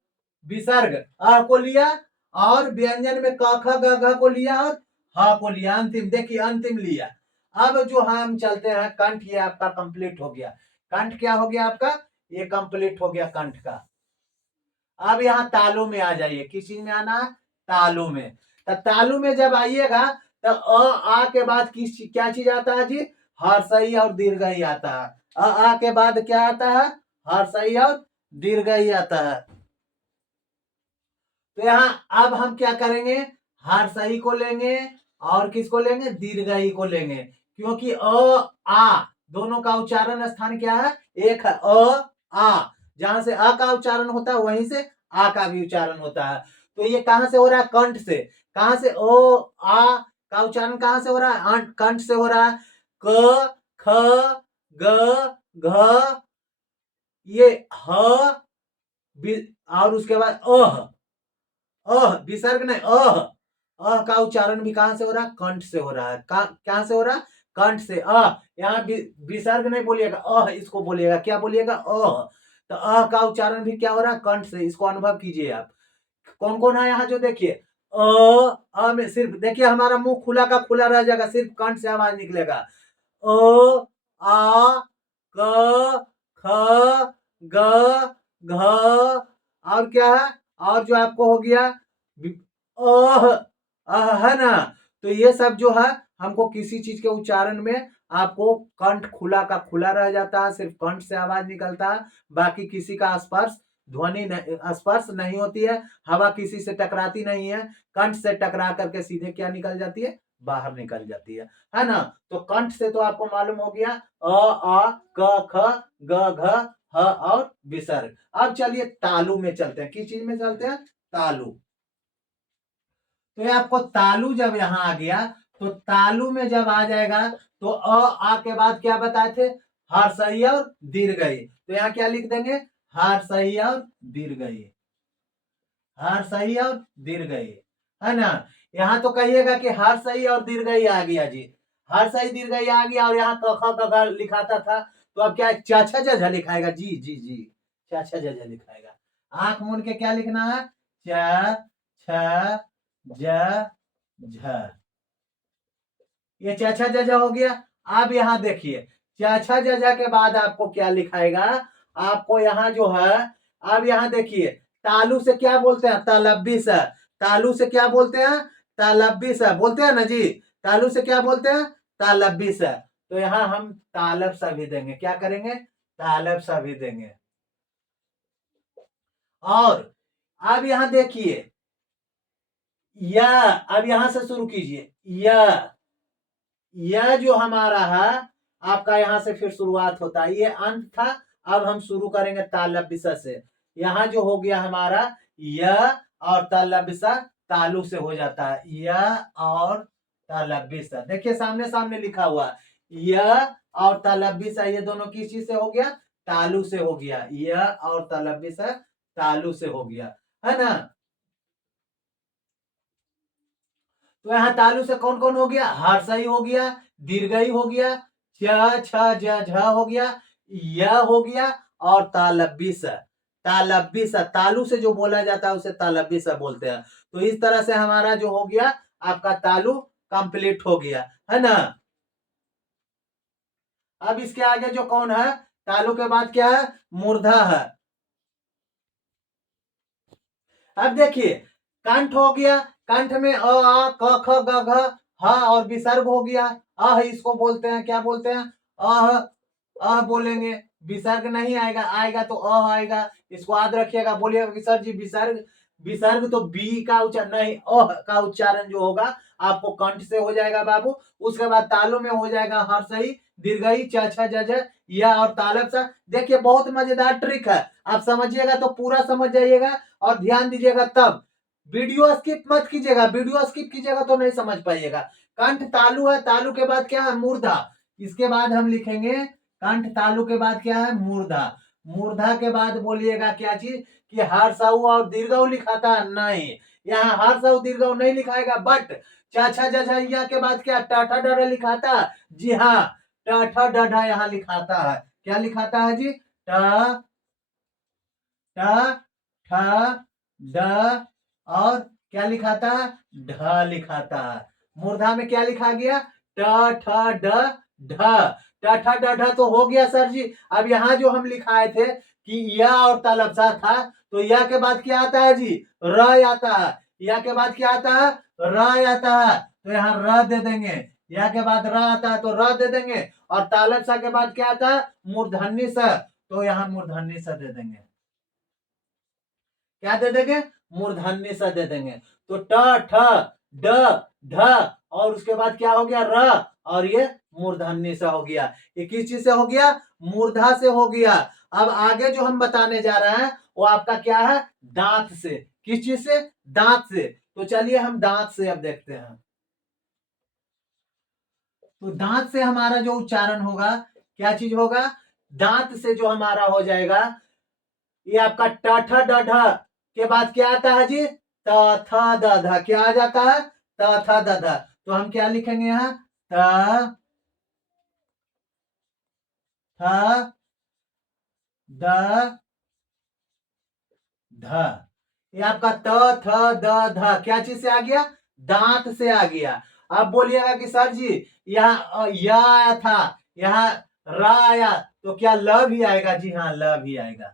विसर्ग अ को लिया, और व्यंजन में क ख ग घ को लिया और ह को लिया, अंतिम देखिए अंतिम लिया। अब जो हम चलते हैं कंठ, ये आपका कंप्लीट हो गया। कंठ क्या हो गया आपका, ये कंप्लीट हो गया कंठ का। अब यहाँ तालु में आ जाइए, किस चीज में आना है, तालु में। तो तालु में जब आइएगा तो आ के बाद क्या चीज आता है जी, हर्षई और दीर्घई आता है। आ के बाद क्या आता है, हर्षई और दीर्घई आता है। तो यहाँ अब हम क्या करेंगे, हार्सई को लेंगे और किसको लेंगे, दीर्घई को लेंगे, क्योंकि अ आ दोनों का उच्चारण स्थान क्या है, एक है। आ जहां से अ का उच्चारण होता है वहीं से आ का भी उच्चारण होता है। तो ये कहां से हो रहा है, कंठ से। कहां से, ओ आ का उच्चारण कहां से हो रहा है, कंठ से हो रहा है। क ख ग घ, ये ह, और उसके बाद विसर्ग नहीं, का उच्चारण भी कहां से हो रहा है, कंठ से हो रहा है। कहां से हो रहा है, कंठ से। यहाँ विसर्ग नहीं बोलिएगा, इसको बोलिएगा, क्या बोलिएगा, तो का उच्चारण भी क्या हो रहा है, कंठ से। इसको अनुभव कीजिए आप। कौन कौन है यहाँ जो देखिए, में सिर्फ देखिए हमारा मुंह खुला का खुला रह जाएगा, सिर्फ कंठ से आवाज निकलेगा। अ आ क ख ग घ, और क्या है, और जो आपको हो गया है ना। तो ये सब जो है हमको किसी चीज के उच्चारण में आपको कंठ खुला का खुला रह जाता है, सिर्फ कंठ से आवाज निकलता है, बाकी किसी का स्पर्श ध्वनि स्पर्श नहीं होती है, हवा किसी से टकराती नहीं है, कंठ से टकरा करके सीधे क्या निकल जाती है, बाहर निकल जाती है ना। तो कंठ से तो आपको मालूम हो गया, आ क ख ग घ ह और विसर्ग। अब चलिए तालु में चलते हैं, किस चीज में चलते हैं, तालु। तो ये आपको तालु जब यहां आ गया, तो तालु में जब आ जाएगा तो आ के बाद क्या बताए थे, हर्षई और दीर्घई। तो यहाँ क्या लिख देंगे, हर्षई और दीर्घई, हर्षई और दीर्घई, है ना। यहाँ तो कहिएगा कि हर्षई और दीर्घई आ गया जी, हर्षई दीर्घई आ गया, और यहाँ क ख ग घ लिखाता था, तो अब क्या च छ ज झ लिखाएगा, जी जी जी, च छ ज झ लिखाएगा। आंख मूंद के क्या लिखना है, च छ ज झ, ये च छ ज झ हो गया। अब यहाँ देखिए च छ ज झ के बाद आपको क्या लिखाएगा, आपको यहाँ जो है, अब यहाँ देखिए तालु से क्या बोलते हैं, तलब्बी से। तालु से क्या बोलते हैं, तलब्बी से बोलते हैं ना जी, तालु से क्या बोलते हैं, तलब्बी से। तो यहाँ हम तालब सा भी देंगे, क्या करेंगे, तालब सा भी देंगे। और अब यहाँ देखिए या, अब यहां से शुरू कीजिए, यह जो हमारा है आपका यहां से फिर शुरुआत होता है, ये अंत था। अब हम शुरू करेंगे तालब्बिसा से। यहाँ जो हो गया हमारा यह और तालब्बिसा तालु से हो जाता है, यह और तालब्बिसा। देखिए सामने सामने लिखा हुआ, यह और तालब्बिसा ये दोनों किस चीज से हो गया, तालु से हो गया, यह और तालब्बिसा तालु से हो गया, है ना। तो यहाँ तालु से कौन कौन हो गया, हर्षई हो गया, दीर्घई हो गया, च छ ज झ हो गया, य हो गया, और तालब्बी स। तालब्बी स, तालु से जो बोला जाता है उसे तालब्बी स बोलते हैं। तो इस तरह से हमारा जो हो गया आपका तालु कंप्लीट हो गया, है ना। अब इसके आगे जो कौन है, तालु के बाद क्या है, मूर्धा है। अब देखिए कंठ हो गया, कंठ में अ आ क ख ग घ ह और विसर्ग हो गया, इसको बोलते हैं, क्या बोलते हैं, बोलेंगे। विसर्ग नहीं आएगा, आएगा तो आएगा, इसको याद रखिएगा। बोलिएगा कि सर जी विसर्ग, विसर्ग तो बी का उच्चारण नहीं, का उच्चारण जो होगा आपको कंठ से हो जाएगा बाबू। उसके बाद तालों में हो जाएगा हर्षई दीर्घई च छ ज झ या और तालब सा। देखिए बहुत मजेदार ट्रिक है, आप समझिएगा तो पूरा समझ जाइएगा और ध्यान दीजिएगा तब। वीडियो स्किप मत कीजिएगा, वीडियो स्किप कीजिएगा तो नहीं समझ पाइएगा। कंठ तालु है, तालु के बाद क्या है, मूर्धा। इसके बाद हम लिखेंगे कंठ तालु के बाद क्या है, मूर्धा। मूर्धा के बाद बोलिएगा क्या चीज, कि हर्षऊ और दीर्घऊ लिखाता है, नहीं, यहाँ हर्षऊ दीर्घऊ नहीं लिखाएगा, बट चाछा जझैया के बाद क्या टाठा डरा लिखाता है, जी हाँ, टाठा डढ़ा यहाँ लिखाता है। क्या लिखाता है जी, ट ठ ठ ड, और क्या लिखाता है, ढ लिखाता है। मूर्धा में क्या लिखा गया, ट ठ ड ढ। ट ठ ड ढ तो हो गया सर जी। अब यहाँ जो हम लिखाए थे कि या और तलफ्जा था, तो या के बाद क्या आता है जी, र आता है। या के बाद क्या आता है, र आता है, तो यहाँ र दे देंगे। या के बाद र आता है तो र दे देंगे, और तालब्सा के बाद क्या आता है, मूर्धन्य स, तो यहाँ मूर्धन्य स दे देंगे। क्या दे देंगे, मूर्धन्य स दे देंगे। तो ट ठ ड, ढ, और उसके बाद क्या हो गया र, और ये मूर्धन्य से हो गया। ये किस चीज से हो गया? मूर्धा से हो गया। अब आगे जो हम बताने जा रहे हैं वो आपका क्या है? दांत से। किस चीज से? दांत से। तो चलिए हम दांत से अब देखते हैं। तो दांत से हमारा जो उच्चारण होगा, क्या चीज होगा? दांत से जो हमारा हो जाएगा, ये आपका ट ठ ड ढ के बाद क्या आता है जी? त थ द ध। क्या आ जाता है? त थ द ध। तो हम क्या लिखेंगे यहाँ? त थ द ध। ये आपका त थ द ध क्या चीज से आ गया? दांत से आ गया। अब बोलिएगा कि सर जी यहाँ या आया था, यहाँ रा आया, तो क्या ल भी आएगा? जी हाँ, ल भी आएगा।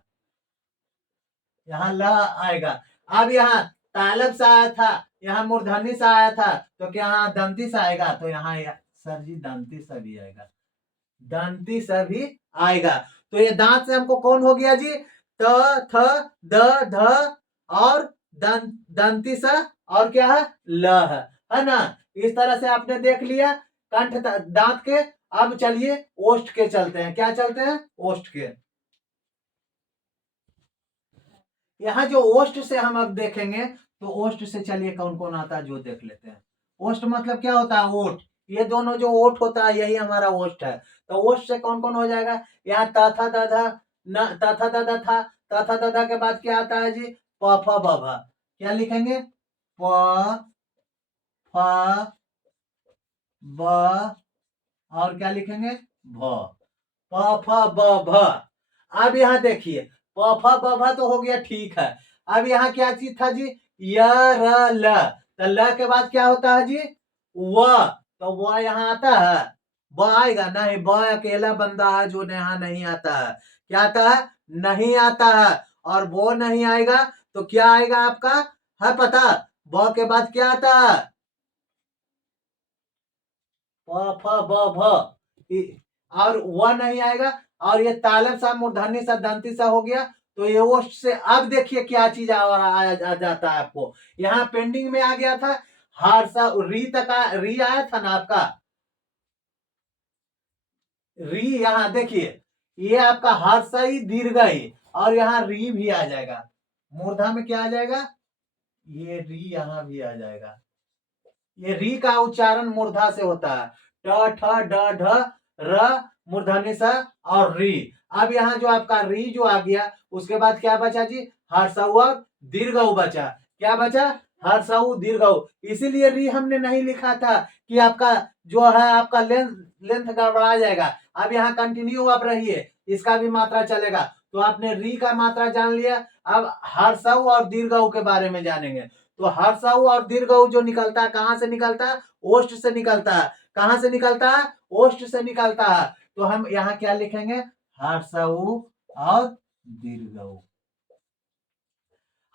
यहाँ ल आएगा। अब यहाँ तालब से आया था, यहाँ मूर्धन्य से आया था, तो क्या यहाँ दंती से आएगा? तो यहाँ सर जी दंती से भी आएगा, दंती से भी आएगा। तो ये दांत से हमको कौन हो गया जी? त थ द ध और दंती सा, और क्या है? ल है ना। इस तरह से आपने देख लिया कंठ दांत के। अब चलिए ओष्ठ के चलते हैं। क्या चलते हैं? ओष्ठ के। यहाँ जो ओष्ठ से हम अब देखेंगे, तो ओष्ठ से चलिए कौन कौन आता है जो देख लेते हैं। ओष्ठ मतलब क्या होता है? ओठ। ये दोनों जो ओठ होता है यही हमारा ओष्ठ है। तो ओष्ठ से कौन कौन हो जाएगा? यहाँ तथा दधा, न तथा दधा था, तथा दधा के बाद क्या आता है जी? प फ ब भ। क्या लिखेंगे? प फ ब, और क्या लिखेंगे? भ। प फ ब भ। अब यहाँ देखिए, प फ ब भ तो हो गया, ठीक है। अब यहाँ क्या चीज था जी? य र ल। तो ल के बाद क्या होता है जी? व। तो व यहाँ आता है? ब आएगा नहीं, ब अकेला बंदा है जो यहाँ नहीं आता है। क्या आता है? नहीं आता है। और वो नहीं आएगा तो क्या आएगा आपका? है पता? ब के बाद क्या आता है? प फ ब भ। और वह नहीं आएगा, और ये तालब सा मूर्धन्य सा दंती सा हो गया। तो ये ओष्ठ से अब देखिए क्या चीज आ जाता है आपको। यहाँ पेंडिंग में आ गया था हारसा, री तक री आया था ना आपका? री यहाँ देखिए, ये आपका हर्षई दीर्घई, और यहाँ री भी आ जाएगा। मूर्धा में क्या आ जाएगा? ये री यहाँ भी आ जाएगा। ये री का उच्चारण मूर्धा से होता है। ट ठ ड ढ र मूर्धन्य स और री। अब यहाँ जो आपका री जो आ गया, उसके बाद क्या बचा जी? हर्षऊ और दीर्घऊ बचा। क्या बचा? हर्षऊ दीर्घऊ। इसीलिए री हमने नहीं लिखा था कि आपका जो है आपका लेंथ लेंथ गड़बड़ा जाएगा। अब यहाँ कंटिन्यू आप रहिए, इसका भी मात्रा चलेगा। तो आपने री का मात्रा जान लिया। अब हर्षऊ और दीर्घऊ के बारे में जानेंगे। तो हर्षऊ और दीर्घऊ जो निकलता है, कहां से निकलता है? ओष्ठ से निकलता है। कहां से निकलता है? ओष्ठ से निकलता है। तो हम यहाँ क्या लिखेंगे? हर्षऊ और दीर्घऊ।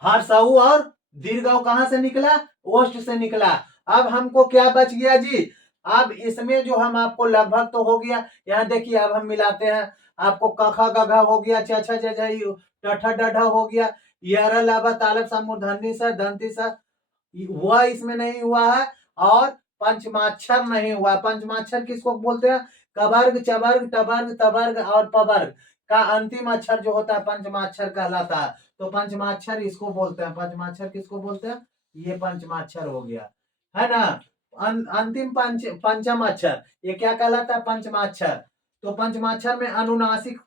हर्षऊ और दीर्घऊ कहां से निकला? ओष्ठ से निकला। अब हमको क्या बच गया जी? अब इसमें जो हम आपको लगभग तो हो गया। यहाँ देखिए अब हम मिलाते हैं। आपको कखा गघा हो गया, छ छ ज झ टठ डढ़ हो गया, यर लब तालब सा मूर्धन्य सा दंती सा, वह इसमें नहीं हुआ है। और पंचमाक्षर नहीं हुआ। पंचमाक्षर किसको बोलते हैं? कवर्ग, चवर्ग, टवर्ग, तवर्ग और पवर्ग का अंतिम अक्षर जो होता है पंचमाक्षर कहलाता है। तो पंचमाक्षर इसको बोलते हैं। पंचमाक्षर किसको बोलते हैं? ये पंचमाक्षर हो गया, है ना। अंतिम पंचम अक्षर ये क्या कहलाता है? पंचमाक्षर। तो पंचमाक्षर में अनुनासिक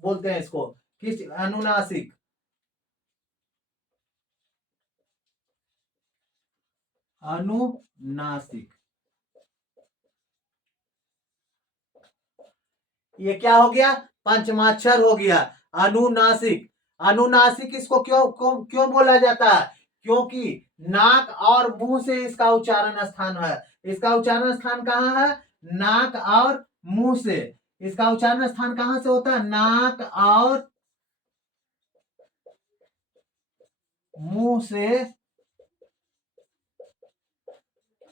बोलते हैं इसको। किस? अनुनासिक। अनुनासिक। ये क्या हो गया? पंचमाक्षर हो गया। अनुनासिक। अनुनासिक इसको क्यों क्यों क्यों बोला जाता है? क्योंकि नाक और मुंह से इसका उच्चारण स्थान है। इसका उच्चारण स्थान कहाँ है? नाक और मुंह से। इसका उच्चारण स्थान कहाँ से होता है? नाक और मुंह से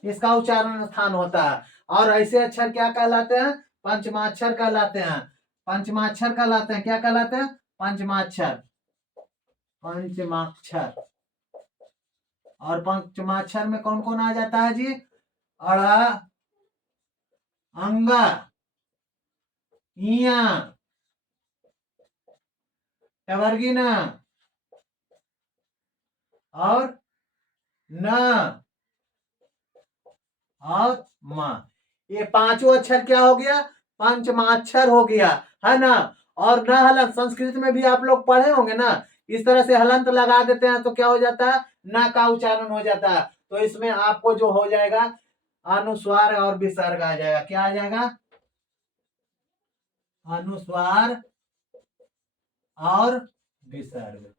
इसका उच्चारण स्थान होता है। और ऐसे अक्षर क्या कहलाते हैं? पंचमाक्षर कहलाते हैं। पंचमाक्षर कहलाते हैं। क्या कहलाते हैं? पंचमाक्षर। पंचमाक्षर। और पंचमाक्षर में कौन कौन आ जाता है जी? अड़ा, अंगा, इया, टवर्गिना और न और म। ये पांचों अक्षर क्या हो गया? पंचमाक्षर हो गया, है ना। और न हलंत संस्कृत में भी आप लोग पढ़े होंगे ना, इस तरह से हलंत लगा देते हैं तो क्या हो जाता है? न का उच्चारण हो जाता है। तो इसमें आपको जो हो जाएगा अनुस्वार और विसर्ग आ जाएगा। क्या आ जाएगा? अनुस्वार और विसर्ग।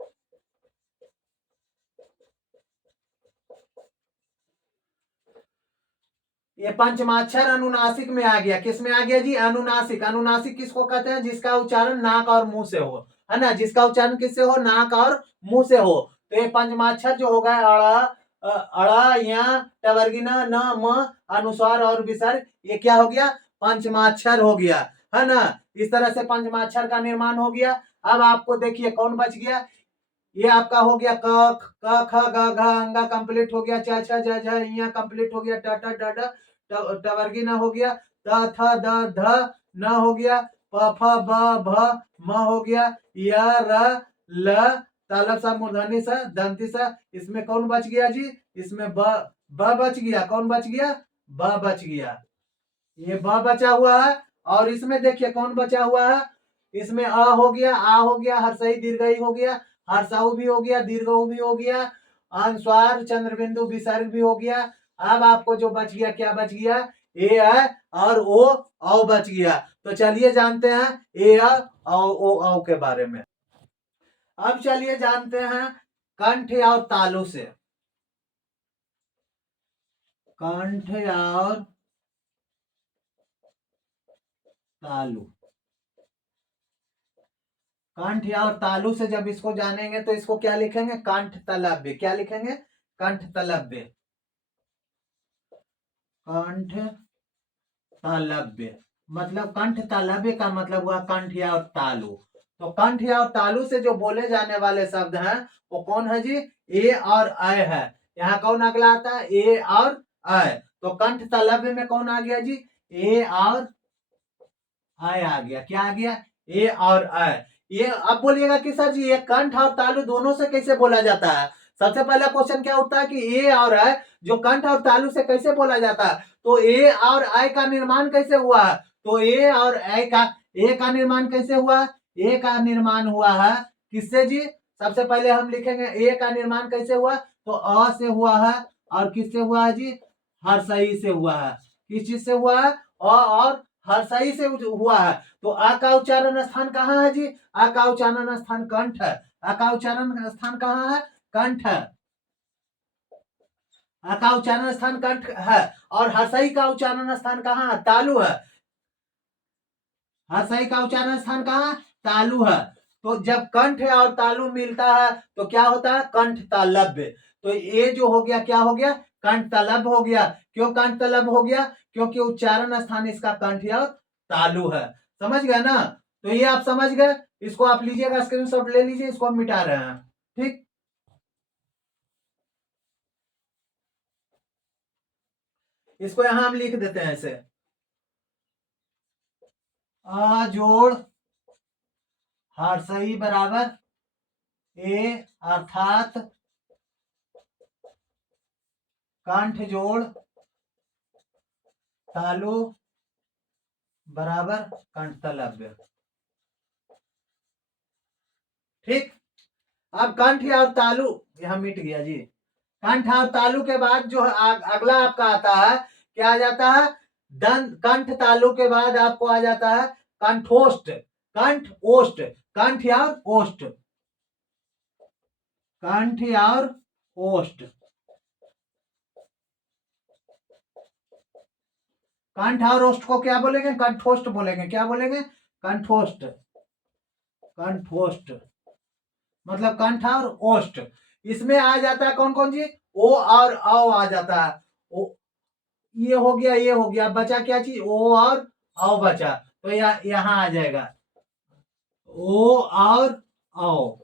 ये पंचमाक्षर अनुनासिक में आ गया। किस में आ गया जी? अनुनासिक। अनुनासिक किसको कहते हैं? जिसका उच्चारण नाक और मुंह से हो, है ना। जिसका उच्चारण किससे हो? नाक और मुंह से हो। तो ये पंचमाक्षर जो होगा अड़ा, अड़ा, या, टवर्गिना, न, म, अनुस्वार और विसर्ग, ये क्या हो गया? पंचमाक्षर हो गया, है ना। इस तरह से पंचमाक्षर का निर्माण हो गया। अब आपको देखिए कौन बच गया? ये आपका हो गया क, क, ख, ग, घ, अंगा कंप्लीट हो गया, च, छ, ज, झ, इया कंप्लीट हो गया, ट, ट, ड, ड, टवर्गी न हो गया, त, थ, द, ध, न हो गया, प, फ, ब, भ, म हो गया, य, र, ल, तालब सा मूर्धनी सा दंती सा। इसमें कौन बच गया जी? इसमें ब बच गया। कौन बच गया? ब बच गया। ये ब बचा हुआ है। और इसमें देखिए कौन बचा हुआ है? इसमें अ हो गया, आ हो गया, हर्षई दीर्घई हो गया, हर्षाऊ भी हो गया, दीर्घऊ भी हो गया, अनुस्वार चंद्रबिंदु विसर्ग भी हो गया। अब आपको जो बच गया, क्या बच गया? ए है और ओ औ बच गया। तो चलिए जानते हैं ए औ के बारे में। अब चलिए जानते हैं कंठ और तालु से। कंठ और तालु। कंठ और तालु से जब इसको जानेंगे तो इसको क्या लिखेंगे? कंठ तलव्य। क्या लिखेंगे? कंठ तलव्य। कंठ तालव्य मतलब कंठ तालव्य का मतलब हुआ कंठ और तालु। तो कंठ और तालु से जो बोले जाने वाले शब्द हैं वो कौन है जी? ए और अ है। यहाँ कौन अगला आता है? ए और अ। तो कंठ तालव्य में कौन आ गया जी? ए और अ आ गया। क्या आ गया? ए और अ। ये अब बोलिएगा कि सर जी ये कंठ और तालु दोनों से कैसे बोला जाता है? सबसे पहला क्वेश्चन क्या उठता है कि ए और अ जो कंठ और तालु से कैसे बोला जाता है? तो ए और अ का निर्माण कैसे हुआ है? तो ए और ए का निर्माण कैसे हुआ? ए का निर्माण हुआ है किससे जी? सबसे पहले हम लिखेंगे ए का निर्माण कैसे हुआ? तो अ से हुआ है। और किससे हुआ है जी? हर्षई से हुआ है। किस चीज से हुआ है? अ और हर्षई से हुआ है। तो आ का उच्चारण स्थान कहाँ है जी? आ का उच्चारण स्थान कंठ है। आ का उच्चारण स्थान कहाँ है? कंठ है। आ का उच्चारण स्थान कंठ है। और हर्षई का उच्चारण स्थान कहाँ है? तालु है। हर्षई का उच्चारण स्थान कहाँ? तालु है। तो जब कंठ और तालु मिलता है तो क्या होता है? कंठ तालव्य। तो ये जो हो गया क्या हो गया? कंठ तालव्य हो गया। क्यों कंठ तालव्य हो गया? क्योंकि उच्चारण स्थान इसका कंठ और तालु है। समझ गए ना? तो ये आप समझ गए। इसको आप लीजिएगा, स्क्रीनशॉट ले लीजिए, इसको हम मिटा रहे हैं। ठीक, इसको यहां हम लिख देते हैं ऐसे। आ जोड़ हर्षई बराबर ए अर्थात कंठ जोड़ तालु बराबर कंठ तालव्य। ठीक, अब कंठ और तालु यहां मिट गया जी। कंठ और तालु के बाद जो अगला आपका आता है, क्या आ जाता है? दंत। कंठ तालु के बाद आपको आ जाता है कंठोष्ठ। कंठ ओष्ठ। कंठ और ओष्ठ। कंठ और ओष्ठ। कंठ और ओष्ठ को क्या बोलेंगे? कंठोष्ठ बोलेंगे। क्या बोलेंगे? कंठोष्ठ। कंठोष्ठ मतलब कंठ और ओष्ठ। इसमें आ जाता है कौन कौन जी? ओ और औ आ जाता है। ओ, ये हो गया, ये हो गया, बचा क्या चीज? ओ और औ बचा। तो यहाँ आ जाएगा ओ और औ।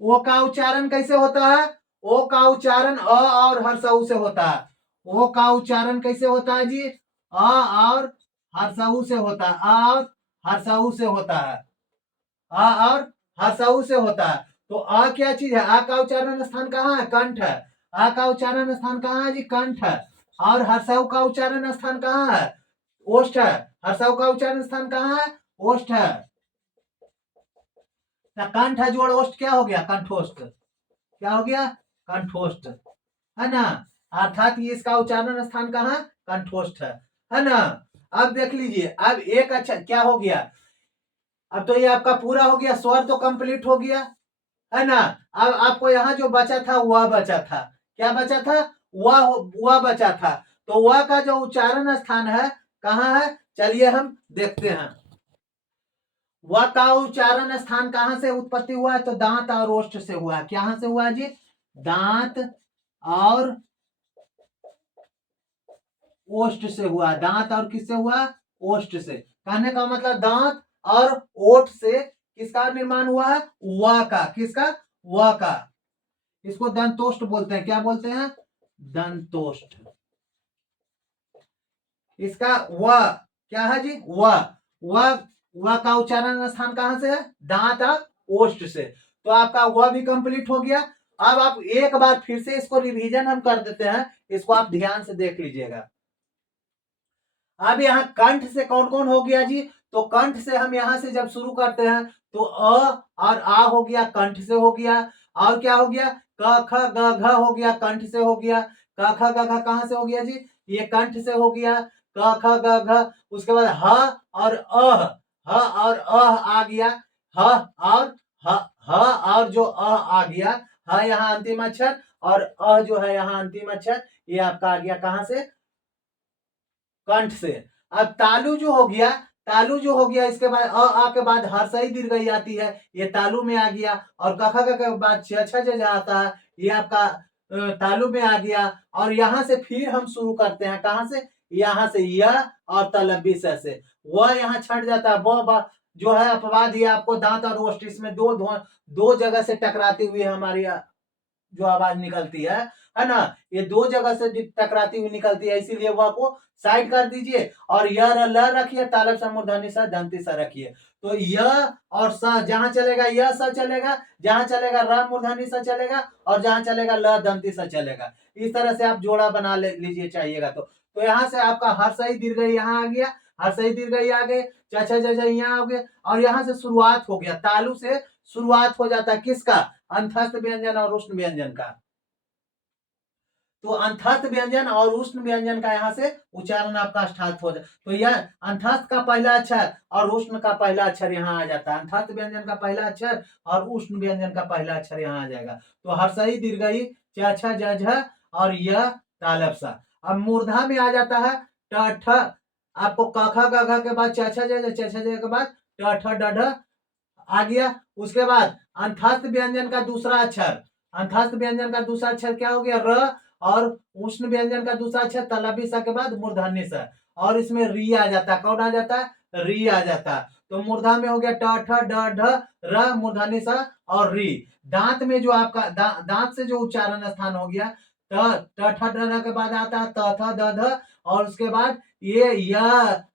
ओ का उच्चारण कैसे होता है? ओ का उच्चारण अ और हर्षऊ से होता है। ओ का उच्चारण कैसे होता है जी? अ और हर्षऊ से होता है। अ और हर्षऊ से होता है। अ और हर्षऊ से होता है। तो अ क्या चीज है? आ का उच्चारण स्थान कहाँ है? कंठ है। आ का उच्चारण स्थान कहाँ है जी? कंठ है। और हर्षऊ का उच्चारण स्थान कहाँ है? ओष्ठ है। हर्षऊ का उच्चारण स्थान कहाँ है? ओष्ठ है। कंठ जोड़ ओष्ठ क्या हो गया? कंठोष्ठ। क्या हो गया? कंठोष्ठ, है ना। अर्थात ये इसका उच्चारण स्थान कहाँ? कंठोष्ठ है ना। अब देख लीजिए, अब एक अच्छा क्या हो गया? अब तो ये आपका पूरा हो गया, स्वर तो कंप्लीट हो गया, है ना। अब आपको यहाँ जो बचा था वह बचा था। क्या बचा था? वह बचा था। तो वह का जो उच्चारण स्थान है कहाँ है? चलिए हम देखते हैं। वह का उच्चारण स्थान कहाँ से उत्पत्ति हुआ है? तो दांत और ओष्ठ से हुआ। कहाँ से हुआ जी? दांत और ओष्ठ से हुआ। दांत और किससे हुआ? ओष्ठ से। कहने का मतलब दांत और ओठ से किसका निर्माण हुआ है? व का। किसका? व का। इसको दंतोष्ठ बोलते हैं। क्या बोलते हैं? दंतोष्ठ। इसका व क्या है जी? व का उच्चारण स्थान कहां से है? दांत और ओष्ठ से। तो आपका व भी कंप्लीट हो गया। अब आप एक बार फिर से इसको रिवीजन हम कर देते हैं। इसको आप ध्यान से देख लीजिएगा। अब यहाँ कंठ से कौन कौन हो गया जी? तो कंठ से हम यहाँ से जब शुरू करते हैं तो अ और आ हो गया, कंठ से हो गया। और क्या हो गया? क ख ग घ हो गया, कंठ से हो गया। क ख ग घ कहां से हो गया जी? ये कंठ से हो गया। क ख ग घ। उसके बाद ह और अह, ह और आ गया। ह और ह, ह और जो आ गया, ह यहाँ अंतिम अक्षर और अ जो है यहाँ अंतिम अक्षर, ये आपका आ गया कहां से? कंठ से। अब तालु जो हो गया, तालु जो हो गया, इसके बाद आ के बाद हर्षई दीर्घई आती है, ये तालु में आ गया। और कखा के बाद छ ज आता है, ये आपका तालु में आ गया। और यहां से फिर हम शुरू करते हैं कहां से? यहां से यह और तलबी से वह यहाँ छट जाता है। जो है अपवाद, ये आपको दांत और ओष्ठ इसमें दो जगह से टकराती हुई हमारी जो आवाज निकलती है ना। ये दो जगह से टकराती हुई निकलती है, इसीलिए वह को साइड कर दीजिए। और य ल रखिए, तालब सा मूर्धन्य सा दंती सा रखिए। तो य और स जहां चलेगा य स चलेगा, जहां चलेगा र मूर्धन्य सा चलेगा, और जहां चलेगा ल दंती सा चलेगा। इस तरह से आप जोड़ा बना लीजिए चाहिएगा तो यहाँ से आपका हर्षई दीर्घई यहाँ आ गया, हर्षई दीर्घई आ गए, च यहाँ आ गए। और यहाँ से शुरुआत हो गया, तालु से शुरुआत हो जाता है किसका? अंतस्थ व्यंजन और उष्ण व्यंजन का। तो अंतस्थ व्यंजन और उष्ण व्यंजन का यहाँ से उच्चारण आपका स्टार्ट हो जाए। तो यह अंतस्थ का पहला अक्षर और उष्ण का पहला अक्षर यहाँ आ जाता है। अंतस्थ व्यंजन का पहला अक्षर और उष्ण व्यंजन का पहला अक्षर यहाँ आ जाएगा। तो हर्षई दीर्घई च छ ज झ और यह तालब सा। अब मूर्धा में आ जाता है ट ठ। आपको क ख ग घ के बाद च छ ज के बाद ट ठ ड ढ आ गया। उसके बाद अंतस्थ व्यंजन का दूसरा अक्षर, अंतस्थ व्यंजन का दूसरा अक्षर क्या हो गया? र। और उष्ण व्यंजन का दूसरा अक्षर तलबी सा के बाद मूर्धन्य सा, और इसमें री आ जाता है। कौन आ जाता है? री आ जाता है। तो मूर्धा में हो गया ट ठ ड ढ र मूर्धन्य सा और री। दांत में जो आपका दांत से जो उच्चारण स्थान हो गया, ट ठ ड ढ के बाद आता है त थ द ध, और उसके बाद ये य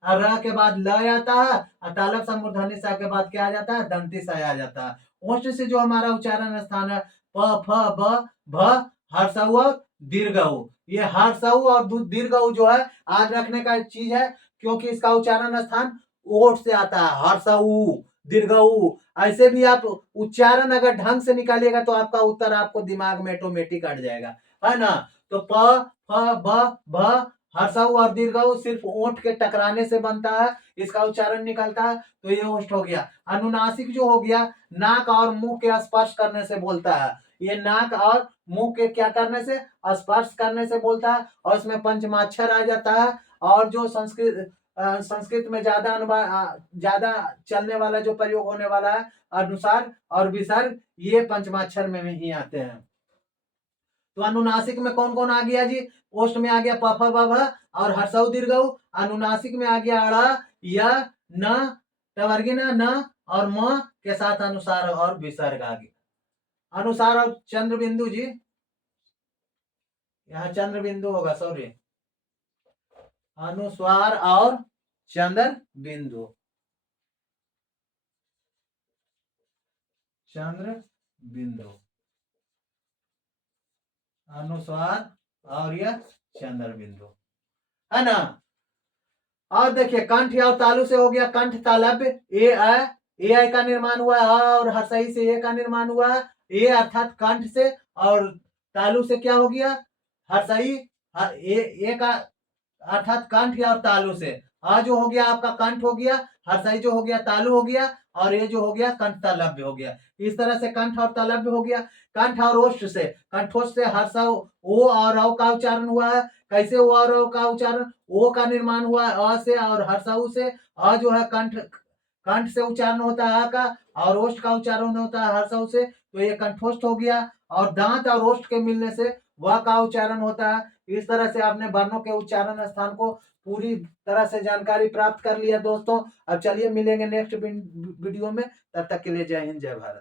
र के बाद ल आता है, और तालब सा मूर्धन्य सा के बाद क्या आ जाता है? दंती सा आ जाता है। ओष्ठ से जो हमारा उच्चारण स्थान है प फ ब भ, हर्षऊ और दीर्घऊ। ये हर्षऊ और दीर्घऊ जो है आज रखने का चीज है, क्योंकि इसका उच्चारण स्थान ओठ से आता है। हर्षऊ दीर्घऊ, ऐसे भी आप उच्चारण अगर ढंग से निकालिएगा तो आपका उत्तर आपको दिमाग में ऑटोमेटिक अट जाएगा, है ना। तो प फ ब भ, हर्षऊ और दीर्घऊ सिर्फ ओठ के टकराने से बनता है, इसका उच्चारण निकलता है। तो ये ओष्ठ हो गया। अनुनासिक जो हो गया, नाक और मुंह के स्पर्श करने से बोलता है। ये नाक और मुंह के क्या करने से? स्पर्श करने से बोलता है। और इसमें पंचमाक्षर आ जाता है। और जो संस्कृत में ज्यादा चलने वाला जो प्रयोग होने वाला है, अनुसार और विसर्ग, ये पंचमाक्षर में ही आते हैं। तो अनुनासिक में कौन कौन आ गया जी? ओष्ठ में आ गया प फ ब भ और हर्षऊ दीर्घऊ। अनुनासिक में आ गया अड़ य न टवर्गीय न और म के साथ अनुसार और विसर्ग आ गया। अनुसार और चंद्र बिंदु जी। यहाँ चंद्र बिंदु होगा, सॉरी, अनुस्वार और चंद्र बिंदु, चंद्र बिंदु, अनुस्वार और यह चंद्र बिंदु, है ना। और देखिए कंठ और तालु से हो गया कंठ तालव्य, ए आई का निर्माण हुआ, और हर्षई से ए का निर्माण हुआ, ए अर्थात कंठ से, और तालु से क्या हो गया, हर्षई, ए का अर्थात कंठ और तालु से, जो हो गया आपका कंठ हो गया, हर्षई जो हो गया तालु हो गया, और ये जो हो गया कंठ तालव्य हो गया। इस तरह से कंठ और तालव्य हो गया। कंठ और ओष्ठ से, कंठोष्ठ से हर्ष ओ और औ का उच्चारण हुआ है। कैसे ओ और औ का उच्चारण, ओ का निर्माण हुआ अ से, और हर्षऊ से, अ जो है कंठ, कंठ से उच्चारण होता है का, और ओष्ठ का उच्चारण होता है हर्षऊ से, तो ये कंठोष्ठ हो गया। और दांत और ओष्ठ के मिलने से वह का उच्चारण होता है। इस तरह से आपने वर्णों के उच्चारण स्थान को पूरी तरह से जानकारी प्राप्त कर लिया दोस्तों। अब चलिए मिलेंगे नेक्स्ट वीडियो में, तब तक के लिए जय हिंद जय भारत।